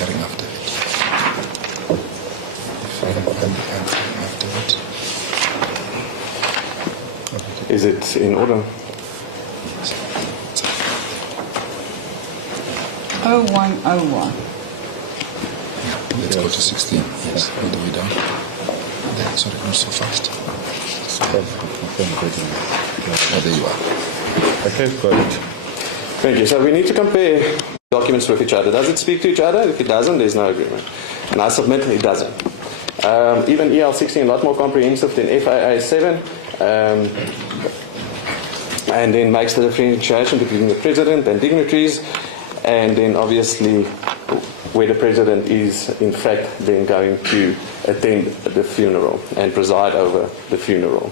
answering after it. If I can find the answering afterwards. Is it in order? 0101. Let's go to 16. Yes, all the way down. There, sorry, not so fast. Oh, there you are. Okay, got it. Thank you. So we need to compare documents with each other. Does it speak to each other? If it doesn't, there's no agreement. And I submit it doesn't. Even EL16 a lot more comprehensive than FAA 7. And then makes the differentiation between the president and dignitaries, and then obviously where the president is in fact then going to attend the funeral and preside over the funeral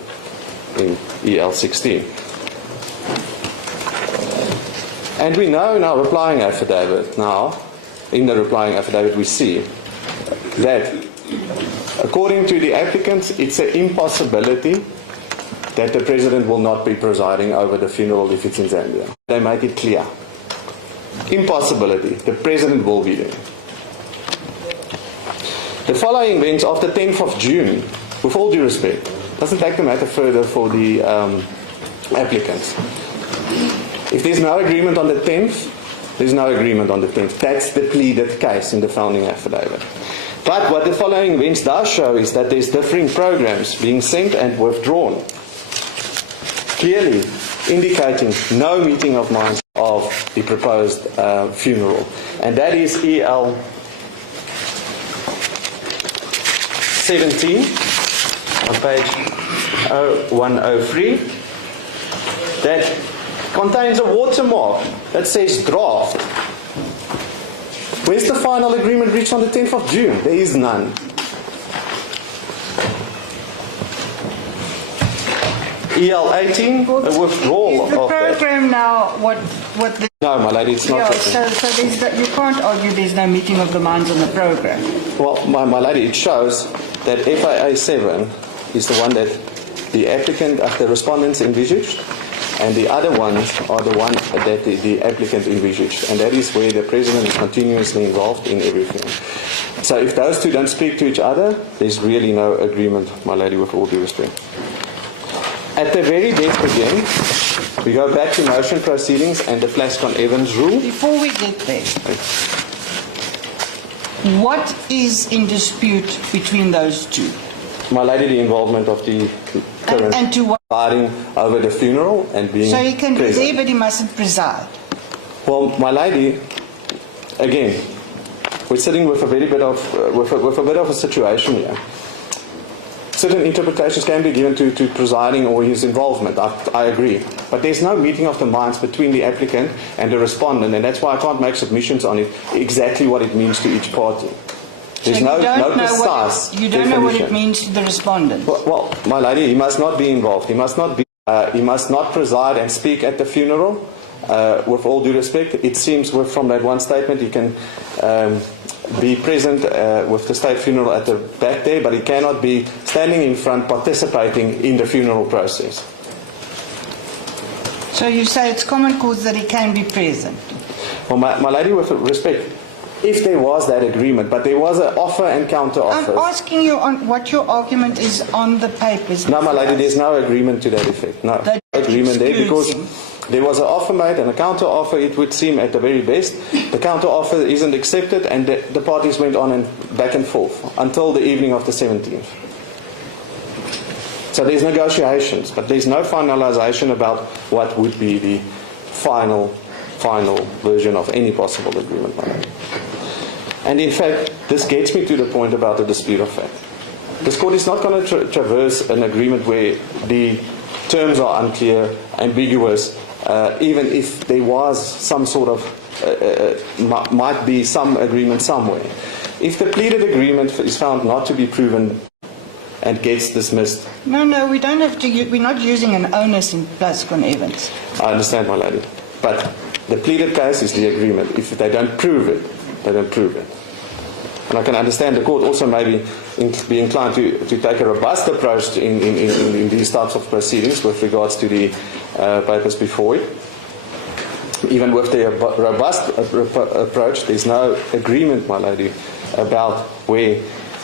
in EL16. And we know in our replying affidavit now, in the replying affidavit we see that according to the applicants it's an impossibility that the president will not be presiding over the funeral if it's in Zambia. They make it clear. Impossibility. The president will be there. The following events of the 10th of June, with all due respect, doesn't take the matter further for the applicants. If there's no agreement on the 10th, there's no agreement on the 10th. That's the pleaded case in the founding affidavit. But what the following events does show is that there's differing programs being sent and withdrawn, clearly indicating no meeting of minds of the proposed funeral. And that is EL 17 on page 0103 that contains a watermark that says draft. Where's the final agreement reached on the 10th of June? There is none. EL 18, a withdrawal Is the of that. program now what the... No, my lady, it's not. Yeah, written. so there's you can't argue there's no meeting of the minds on the program. Well, my lady, it shows that FAA 7 is the one that the applicant, the respondents envisaged, and the other ones are the one that the applicant envisaged. And that is where the president is continuously involved in everything. So if those two don't speak to each other, there's really no agreement, my lady, with all due respect. At the very best again, we go back to motion proceedings and the Plascon-Evans rule. Before we get there, what is in dispute between those two? My lady, the involvement of the current And to what? presiding over the funeral and being So he can be present. there, but he mustn't preside. Well, my lady, again, we're sitting with a very bit of with a bit of a situation here. Certain interpretations can be given to presiding or his involvement. I agree, but there's no meeting of the minds between the applicant and the respondent, and that's why I can't make submissions on it exactly what it means to each party. There's So no precise you don't know what it definition. means to the respondent. Well, my lady, he must not be involved. He must not be. He must not preside and speak at the funeral. With all due respect, it seems from that one statement he can be present with the state funeral at the back there, but he cannot be standing in front participating in the funeral process. So you say it's common cause that he can be present. Well, my lady, with respect, if there was that agreement, but there was an offer and counter offer. I'm asking you on what your argument is on the papers. No, my lady, there's no agreement to that effect. No That agreement there because excludes there was an offer made and a counter offer, it would seem at the very best. The counter offer isn't accepted and the parties went on and back and forth until the evening of the 17th. So there's negotiations, but there's no finalization about what would be the final version of any possible agreement, my lady. And in fact, this gets me to the point about the dispute of fact. This court is not going to traverse an agreement where the terms are unclear, ambiguous, even if there was some sort of, might be some agreement somewhere. If the pleaded agreement is found not to be proven and gets dismissed. No, we don't have to. We're not using an onus in Plascon-Evans. I understand, my lady. But the pleaded case is the agreement. If they don't prove it, they don't prove it. And I can understand the court also maybe be inclined to take a robust approach in these types of proceedings with regards to the papers before it. even with the robust approach, there's no agreement, my lady, about where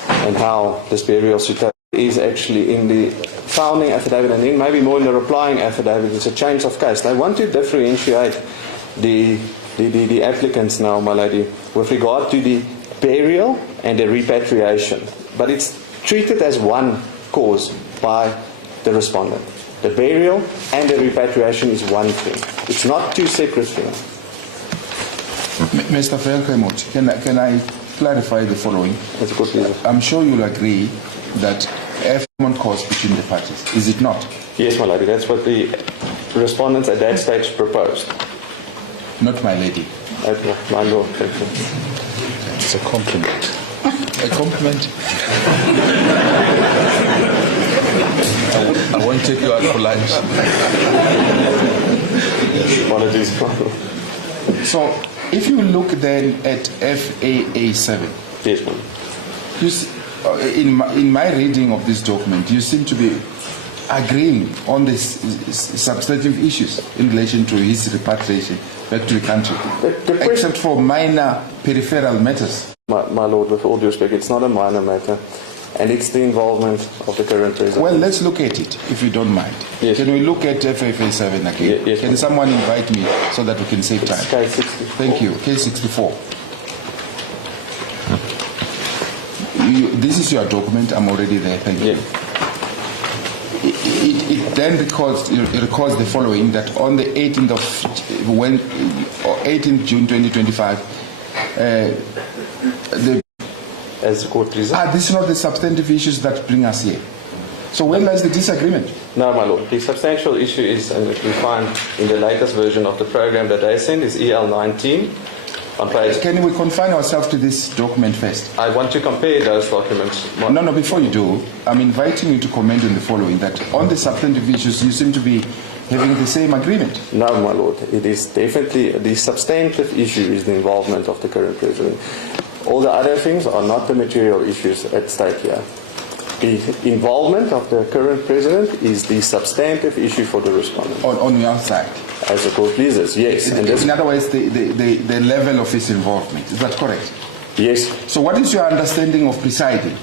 and how this burial should take. Is actually in the founding affidavit, and then maybe more in the replying affidavit. It's a change of case. They want to differentiate the applicants now, my lady, with regard to the burial and the repatriation. But it's treated as one cause by the respondent. The burial and the repatriation is one thing. It's not two separate things. Mr. Velkemot, can I clarify the following? That's a good reason. I'm sure you'll agree that a common cause between the parties, is it not? Yes, my lady. That's what the respondents at that stage proposed. Not my lady. My lord, thank you. It's a compliment. A compliment? I won't take you out for lunch. Apologies. So, if you look then at FAA7, Yes, ma'am. you see, in my reading of this document, you seem to be agreeing on the substantive issues in relation to his repatriation back to the country, except for minor peripheral matters. My lord, with all due respect, it's not a minor matter, and it's the involvement of the current president. Well, let's look at it, if you don't mind. Yes. Can we look at FFA7 again? Yes, can ma'am. someone invite me so that we can save time? Case 64. Thank you. Case 64. This is your document. I'm already there. Thank you. Yes. It then records the following: that on the 18th June 2025, As the court reasons. these are not the substantive issues that bring us here. So when lies the disagreement? No, my lord. The substantial issue is, and we find in the latest version of the program that they send, is EL 19 on page. Can we confine ourselves to this document first? I want to compare those documents. No, before you do, I'm inviting you to comment on the following, that on the substantive issues, you seem to be having the same agreement. No, my lord. It is definitely, the substantive issue is the involvement of the current president. All the other things are not the material issues at stake here. The involvement of the current president is the substantive issue for the respondent. On your side? As the court pleases, yes. And In other words, the level of his involvement. Is that correct? Yes. So what is your understanding of presiding?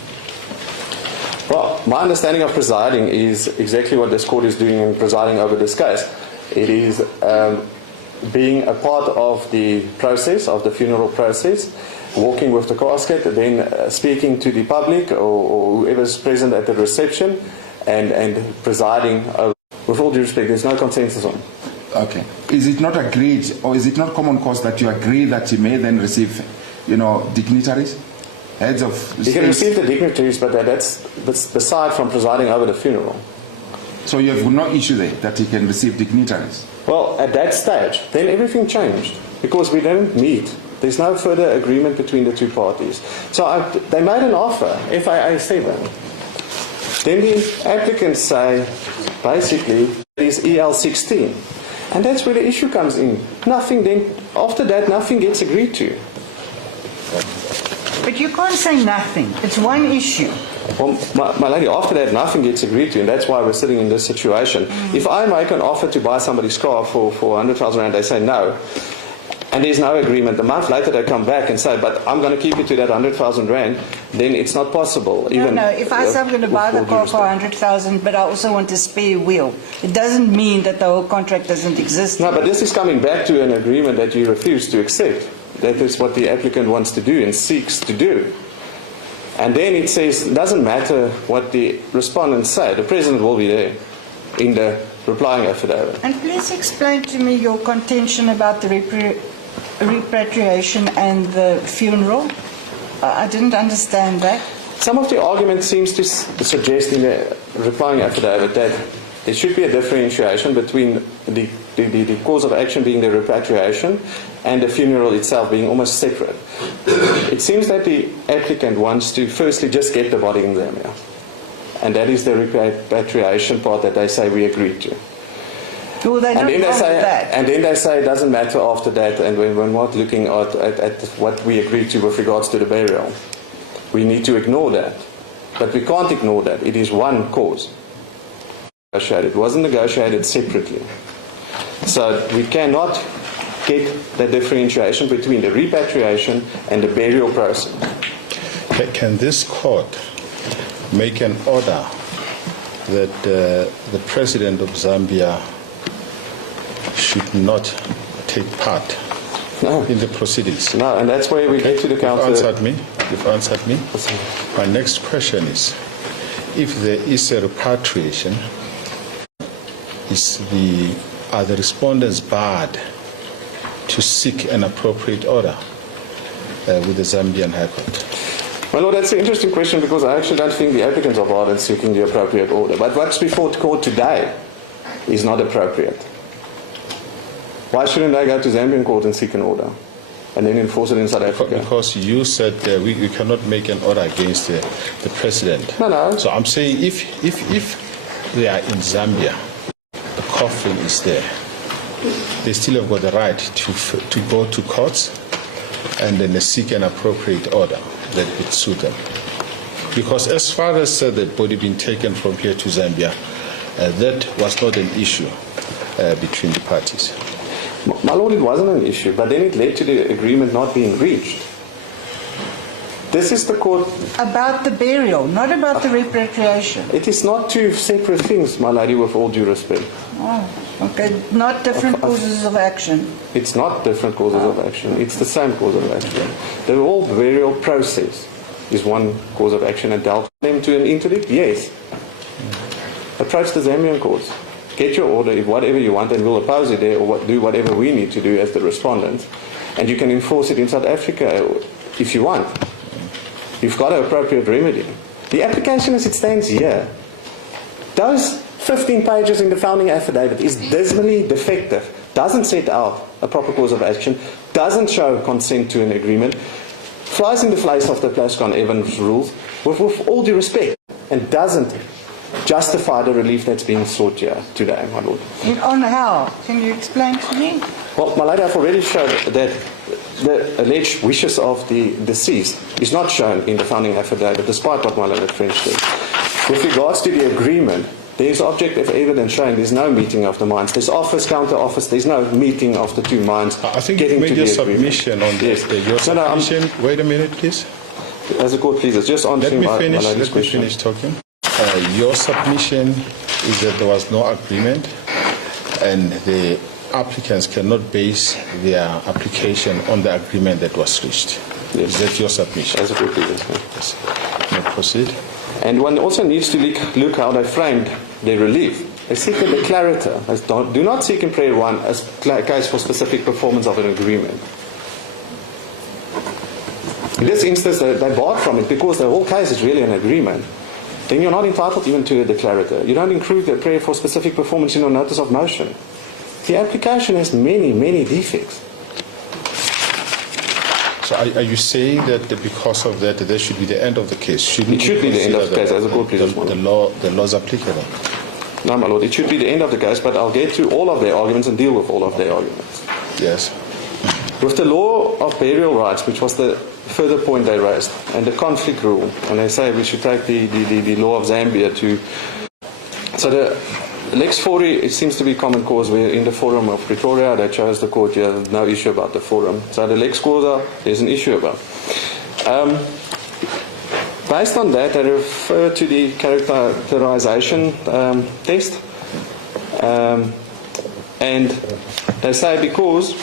Well, my understanding of presiding is exactly what this court is doing in presiding over this case. It is being a part of the process, of the funeral process, walking with the casket, then speaking to the public or whoever's present at the reception, and presiding over. With all due respect, there's no consensus on. Okay. Is it not agreed, or is it not common cause that you agree that you may then receive, dignitaries? Heads of You can receive the dignitaries, but that's beside from presiding over the funeral. So you have no issue there that he can receive dignitaries? Well, at that stage, then everything changed because we didn't meet. There's no further agreement between the two parties. So they made an offer, FAA 7. Then the applicants say, basically, is EL 16. And that's where the issue comes in. Nothing then, after that, nothing gets agreed to. But you can't say nothing. It's one issue. Well, my lady, after that, nothing gets agreed to, and that's why we're sitting in this situation. If I make an offer to buy somebody's car for 100,000 rand, they say no, and there's no agreement. A month later, they come back and say, but I'm going to keep you to that 100,000 rand, then it's not possible. No, if I say I'm going to buy the car for 100,000, but I also want a spare wheel, it doesn't mean that the whole contract doesn't exist. No, but this is coming back to an agreement that you refuse to accept. That is what the applicant wants to do and seeks to do. And then it says, it doesn't matter what the respondents say, the president will be there in the replying affidavit. And please explain to me your contention about the repatriation and the funeral. I didn't understand that. Some of the argument seems to suggest in the replying affidavit that there should be a differentiation between the cause of action being the repatriation and the funeral itself being almost separate. It seems that the applicant wants to firstly just get the body in Zambia. And that is the repatriation part that they say we agreed to. Well, they're not wrong with that. And then they say it doesn't matter after that, and when we're not looking at what we agreed to with regards to the burial. We need to ignore that. But we can't ignore that. It is one cause. It wasn't negotiated separately. So we cannot get the differentiation between the repatriation and the burial process. Can this court make an order that the president of Zambia should not take part in the proceedings? No, and that's where we get to the council. You've answered me. My next question is, if there is a repatriation, are the respondents barred to seek an appropriate order with the Zambian High Court? Well, Lord, that's an interesting question because I actually don't think the applicants are barred in seeking the appropriate order. But what's before the court today is not appropriate. Why shouldn't they go to Zambian court and seek an order and then enforce it in South Africa? Because you said we cannot make an order against the president. No. So I'm saying if they are in Zambia, the coffin is there, they still have got the right to go to courts and then they seek an appropriate order that would suit them. Because as far as the body being taken from here to Zambia, that was not an issue between the parties. My Lord, it wasn't an issue, but then it led to the agreement not being reached. This is the court. About the burial, not about the repatriation. It is not two separate things, my lady, with all due respect. Oh, okay. Not different causes of action. It's not different causes of action. It's the same cause of action. The whole burial process is one cause of action, and dealt them to an interdict? Yes. Approach the Zambian courts. Get your order, if whatever you want, and we'll oppose it there, or do whatever we need to do as the respondents. And you can enforce it in South Africa if you want. You've got an appropriate remedy. The application as it stands here, those 15 pages in the founding affidavit is dismally defective, doesn't set out a proper course of action, doesn't show consent to an agreement, flies in the face of the Plascon-Evans rules, with all due respect, and doesn't justify the relief that's being sought here today, my Lord. On how? Can you explain to me? Well, my lady, I've already showed that the alleged wishes of the deceased is not shown in the founding affidavit, despite what my lady French did. With regards to the agreement, there's objective evidence showing there's no meeting of the minds. There's office, counter office, there's no meeting of the two minds. I think you made your submission on this. Yes. Your submission, wait a minute, please. As the court pleases, just answering my lady's question. Let me finish talking. Your submission is that there was no agreement and the applicants cannot base their application on the agreement that was reached. Yes. Is that your submission? As a court pleases. Yes. Now proceed. And one also needs to look how they framed their relief. They seek a declarator. Do not seek in prayer one as case for specific performance of an agreement. In this instance, they barred from it because the whole case is really an agreement. Then you're not entitled even to a declarator. You don't include the prayer for specific performance in your notice of motion. The application has many, many defects. So are you saying that because of that, there should be the end of the case? It should be the end of the case, as a court pleases. The law is applicable. No, my Lord, it should be the end of the case, but I'll get to all of their arguments and deal with all of their arguments. Yes. With the law of burial rights, which was the further point they raised, and the conflict rule, and they say we should take the law of Zambia to... So the Lex Fori, it seems to be common cause where in the forum of Pretoria, they chose the court here, no issue about the forum. So the Lex Causa, there's an issue about. Based on that, they refer to the characterization test. And they say because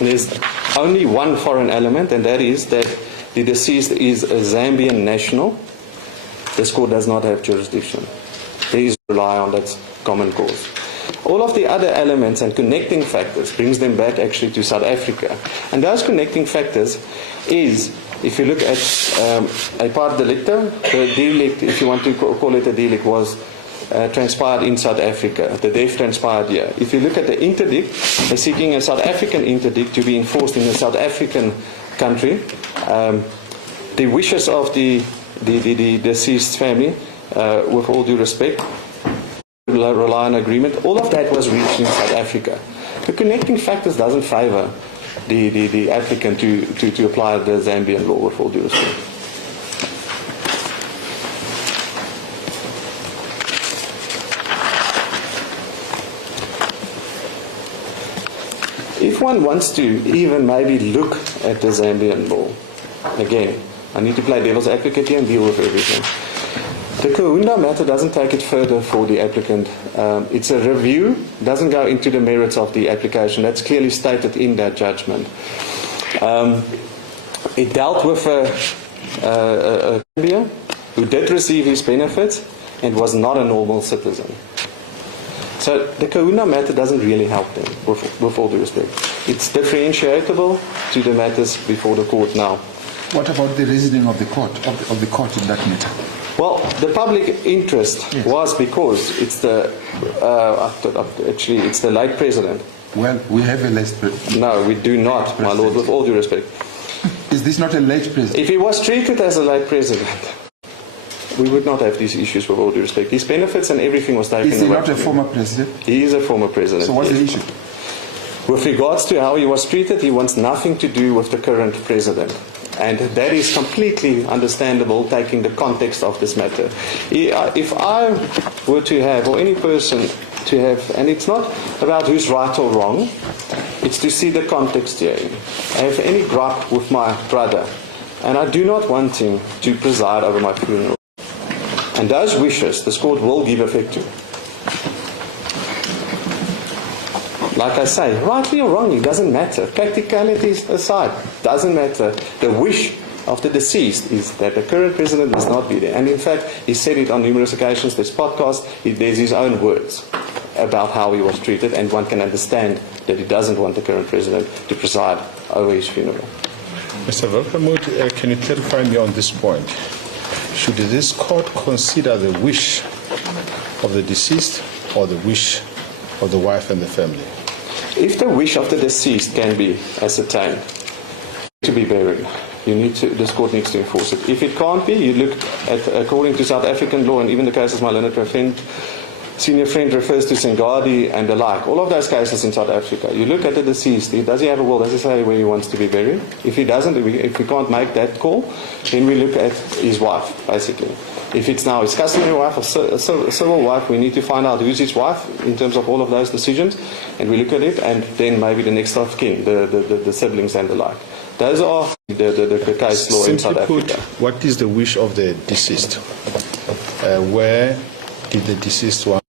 there's only one foreign element, and that is that the deceased is a Zambian national, this court does not have jurisdiction. Please rely on that common cause. All of the other elements and connecting factors brings them back actually to South Africa. And those connecting factors is, if you look at a part delicta, the delict, if you want to call it a delict, was transpired in South Africa. The death transpired here. If you look at the interdict, they're seeking a South African interdict to be enforced in a South African country. The wishes of the deceased family, with all due respect, rely on agreement. All of that was reached in South Africa. The connecting factors doesn't favour the applicant to apply the Zambian law, with all due respect. If if one wants to even maybe look at the Zambian law, again, I need to play devil's advocate here and deal with everything. The Kahunda matter doesn't take it further for the applicant. It's a review, doesn't go into the merits of the application. That's clearly stated in that judgment. It dealt with a Zambia who did receive his benefits and was not a normal citizen. So the Kahunda matter doesn't really help them, with all due respect. It's differentiatable to the matters before the court now. What about the reasoning of the court, of the court in that matter? Well, the public interest was because it's the it's the late president. Well, we have a late president. No, we do not, my lord, with all due respect. Is this not a late president? If he was treated as a late president, we would not have these issues, with all due respect. His benefits and everything was taken away. Is he not a former president? He is a former president. So what's the issue? With regards to how he was treated, he wants nothing to do with the current president. And that is completely understandable, taking the context of this matter. If I were to have, or any person to have, and it's not about who's right or wrong, it's to see the context here. I have any gripe with my brother, and I do not want him to preside over my funeral. And those wishes, this court will give effect to. Like I say, rightly or wrongly, doesn't matter. Practicalities aside, doesn't matter. The wish of the deceased is that the current president must not be there. And in fact, he said it on numerous occasions. There's podcasts, there's his own words about how he was treated, and one can understand that he doesn't want the current president to preside over his funeral. Mr. Velkamoot, can you clarify me on this point? Should this court consider the wish of the deceased or the wish of the wife and the family? If the wish of the deceased can be ascertained to be buried, this court needs to enforce it. If it can't be, you look at, according to South African law, and even the cases my learned senior friend refers to Sengadi and the like, all of those cases in South Africa, you look at the deceased, does he have a will, does he say where he wants to be buried? If he doesn't, if we can't make that call, then we look at his wife, basically. If it's now his customary wife or civil wife, we need to find out who's his wife in terms of all of those decisions, and we look at it, and then maybe the next of kin, the siblings and the like. Those are the case law in South Africa. Simply put, what is the wish of the deceased? Where did the deceased want?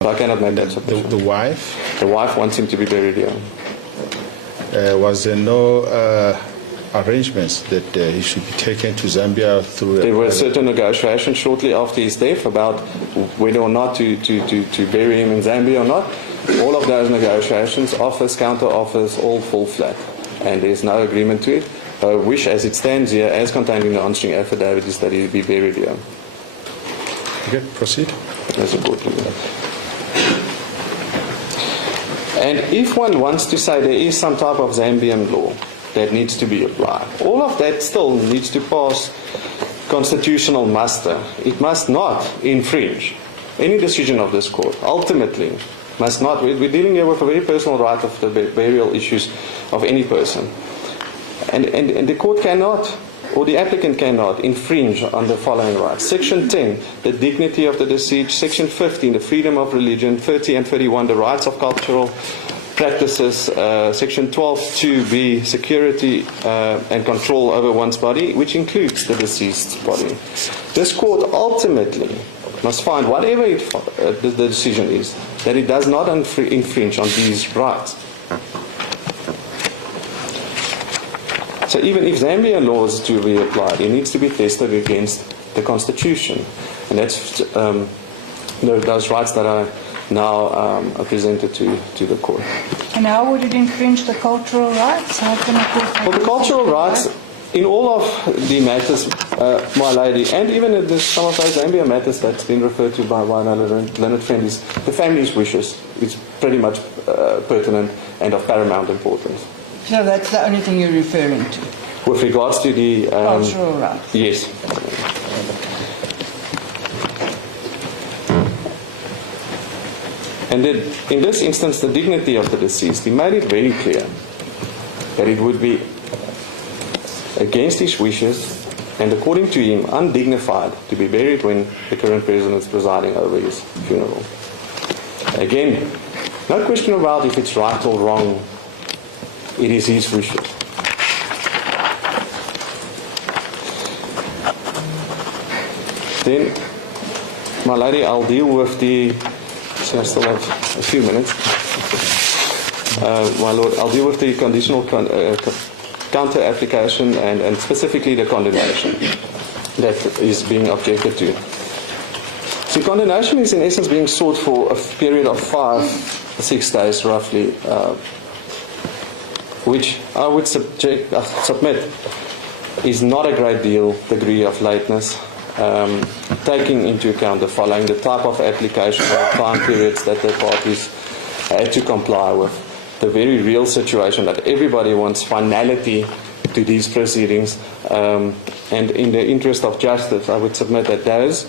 I cannot make that submission. The wife? The wife wants him to be buried here. Was there no arrangements that he should be taken to Zambia through? There were certain negotiations shortly after his death about whether or not to bury him in Zambia or not. All of those negotiations, offers, counter offers, all fall flat, and there's no agreement to it. The wish as it stands here, as contained in the answering affidavit, is that he be buried here. Okay, proceed. That's important. And if one wants to say there is some type of Zambian law that needs to be applied, all of that still needs to pass constitutional muster. It must not infringe any decision of this court. Ultimately, must not. We're dealing here with a very personal right of the burial issues of any person. And the court cannot, or the applicant cannot, infringe on the following rights. Section 10, the dignity of the deceased. Section 15, the freedom of religion. 30 and 31, the rights of cultural practices. Section 12, 2b, security and control over one's body, which includes the deceased's body. This court ultimately must find, whatever the decision is, that it does not infringe on these rights. So even if Zambian law is to be applied, it needs to be tested against the Constitution. And that's those rights that are now presented to the court. And how would it infringe the cultural rights? How can a court make Well, the cultural rights, in all of the matters, my lady, and even in some of those Zambian matters that's been referred to by my learned friend, is the family's wishes is pretty much pertinent and of paramount importance. So that's the only thing you're referring to? With regards to the... cultural rights? Yes. And then, in this instance, the dignity of the deceased, he made it very clear that it would be against his wishes and, according to him, undignified to be buried when the current president is presiding over his funeral. Again, No question about if it's right or wrong. It is his wishes. Then, my lady, I'll deal with the... So I still have a few minutes. My lord, I'll deal with the conditional counter application and specifically the condemnation that is being objected to. So condemnation is in essence being sought for a period of 5-6 days roughly, which I would submit is not a great degree of lateness, taking into account the following: the type of application or time periods that the parties had to comply with, the very real situation that everybody wants finality to these proceedings, and in the interest of justice, I would submit that those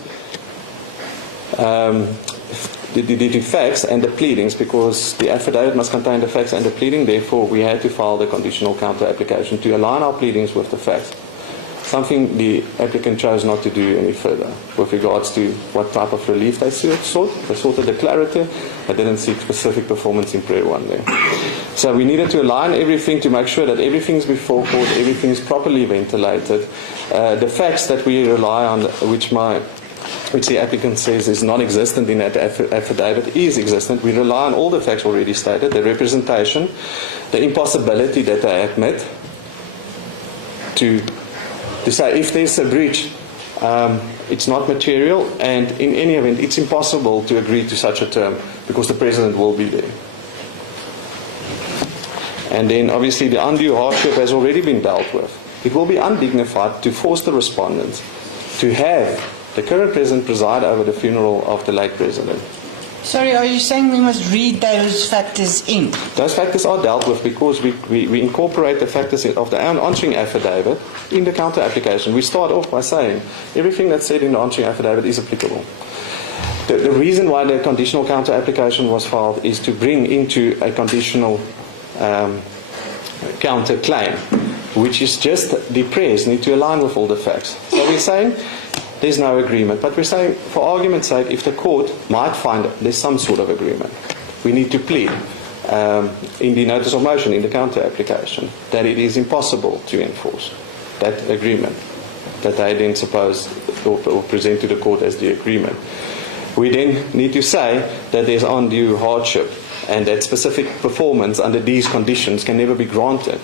the facts and the pleadings, because the affidavit must contain the facts and the pleading, therefore we had to file the conditional counter application to align our pleadings with the facts. Something the applicant chose not to do any further with regards to what type of relief they sought. They sought a declarative. They didn't seek specific performance in prayer one there. So we needed to align everything to make sure that everything's before court, everything's properly ventilated. The facts that we rely on, which the applicant says is non-existent in that affidavit, is existent. We rely on all the facts already stated, the representation, the impossibility that they admit to say if there's a breach, it's not material, and in any event, it's impossible to agree to such a term because the President will be there. And then obviously the undue hardship has already been dealt with. It will be undignified to force the respondents to have the current President preside over the funeral of the late President. Sorry, are you saying we must read those factors in? Those factors are dealt with because we incorporate the factors of the answering affidavit in the counter application. We start off by saying everything that's said in the answering affidavit is applicable. The reason why the conditional counter application was filed is to bring into a conditional counter claim, which is just the prayers need to align with all the facts. So we're saying there's no agreement, but we're saying, for argument's sake, if the court might find there's some sort of agreement, we need to plead in the notice of motion, in the counter application, that it is impossible to enforce that agreement that they then suppose or present to the court as the agreement. We then need to say that there's undue hardship and that specific performance under these conditions can never be granted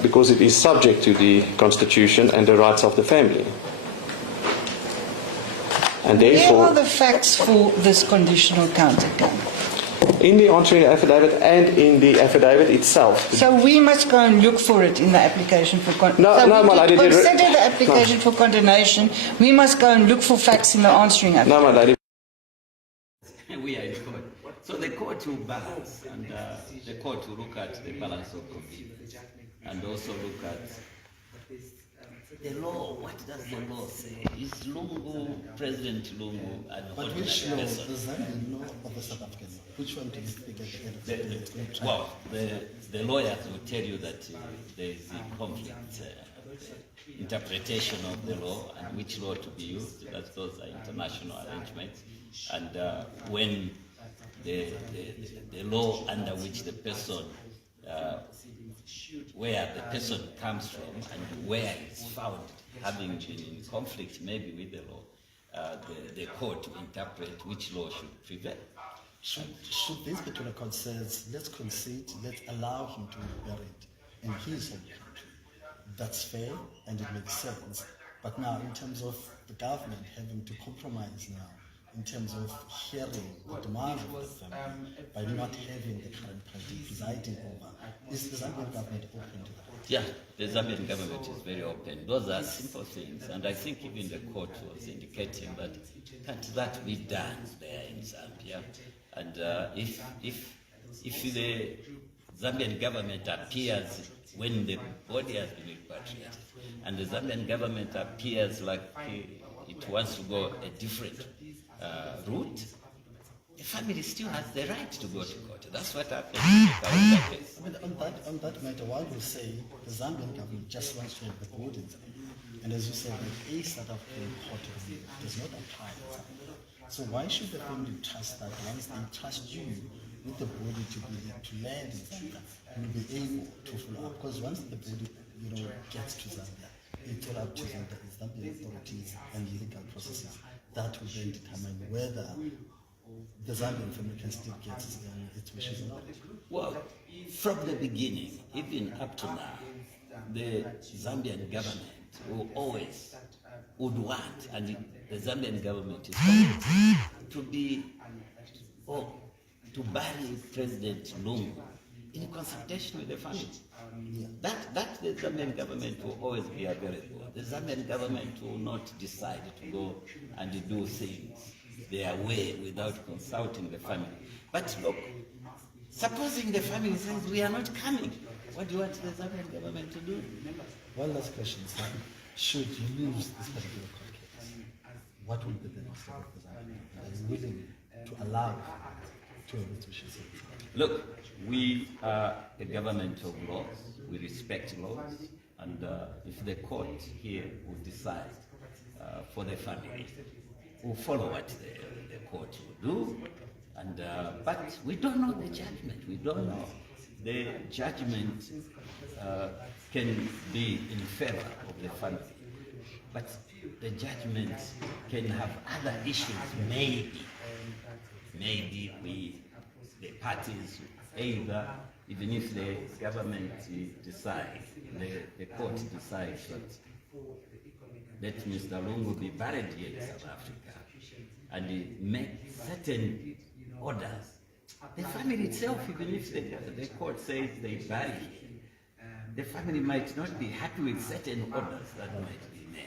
because it is subject to the Constitution and the rights of the family. And therefore, where are the facts for this conditional counterclaim? In the answering affidavit and in the affidavit itself. So we must go and look for it in the application for No, my lady. To consider the application for condemnation, we must go and look for facts in the answering affidavit. No, my lady. We are in court. So the court will balance, and the court will look at the balance of convenience, and also look at the law. What does the law say? Is Lungu, President Lungu, an ordinary person? But which law? The Zambian law or the South African law? Which one do you speak at the end of the day? Well, the lawyers will tell you that there is a conflict, interpretation of the law and which law to be used. That those are international arrangements. And when the law under which the person where the person comes from and where it's found having been in conflict maybe with the law, the court will interpret which law should prevail. Should this be to the court says, let's concede, let's allow him to be buried in his home country. That's fair and it makes sense. But now in terms of the government having to compromise now, in terms of hearing the demands of the family by not having the current president presiding over, is the Zambian government open to that? Yeah, the Zambian government is very open. Those are simple things, and I think even the court was indicating that that be done there in Zambia. And if the Zambian government appears when the body has been repatriated, and the Zambian government appears like it wants to go a different route, the family still has the right to go to court. That's what happened in the Kaunda case. I mean, on that matter, one will say the Zambian government just wants to have the board in Zambia. And as you said, a South African court does not apply in Zambia. So why should the family trust that once they trust you with the body to land in Zambia, will be able to follow up. Because once the body, gets to Zambia, it's all up to the Zambian authorities and legal processes that will then determine whether the Zambian family can still get its wishes or not. Well, from the beginning, even up to now, the Zambian government will always would want, and the Zambian government is to be, or to bury President Lungu in consultation with the family. That the Zambian government will always be available. The Zambian government will not decide to go and do things their way without consulting the family. But look, supposing the family says we are not coming, what do you want the Zambian government to do? One last question, sir. Should you lose this particular court case, what will be the next step of the Zambia? Are you willing to allow to have its wishes? Look, we are a government of laws. We respect laws, and if the court here will decide for the family, we'll follow what the court will do. And but we don't know the judgment. We don't know. The judgment can be in favor of the family, but the judgment can have other issues. Maybe the parties, either, even if the government decides, the court decides that let Mr. Lungu be buried here in South Africa, and make certain orders. The family itself, even if the court says they bury him, the family might not be happy with certain orders that might be made.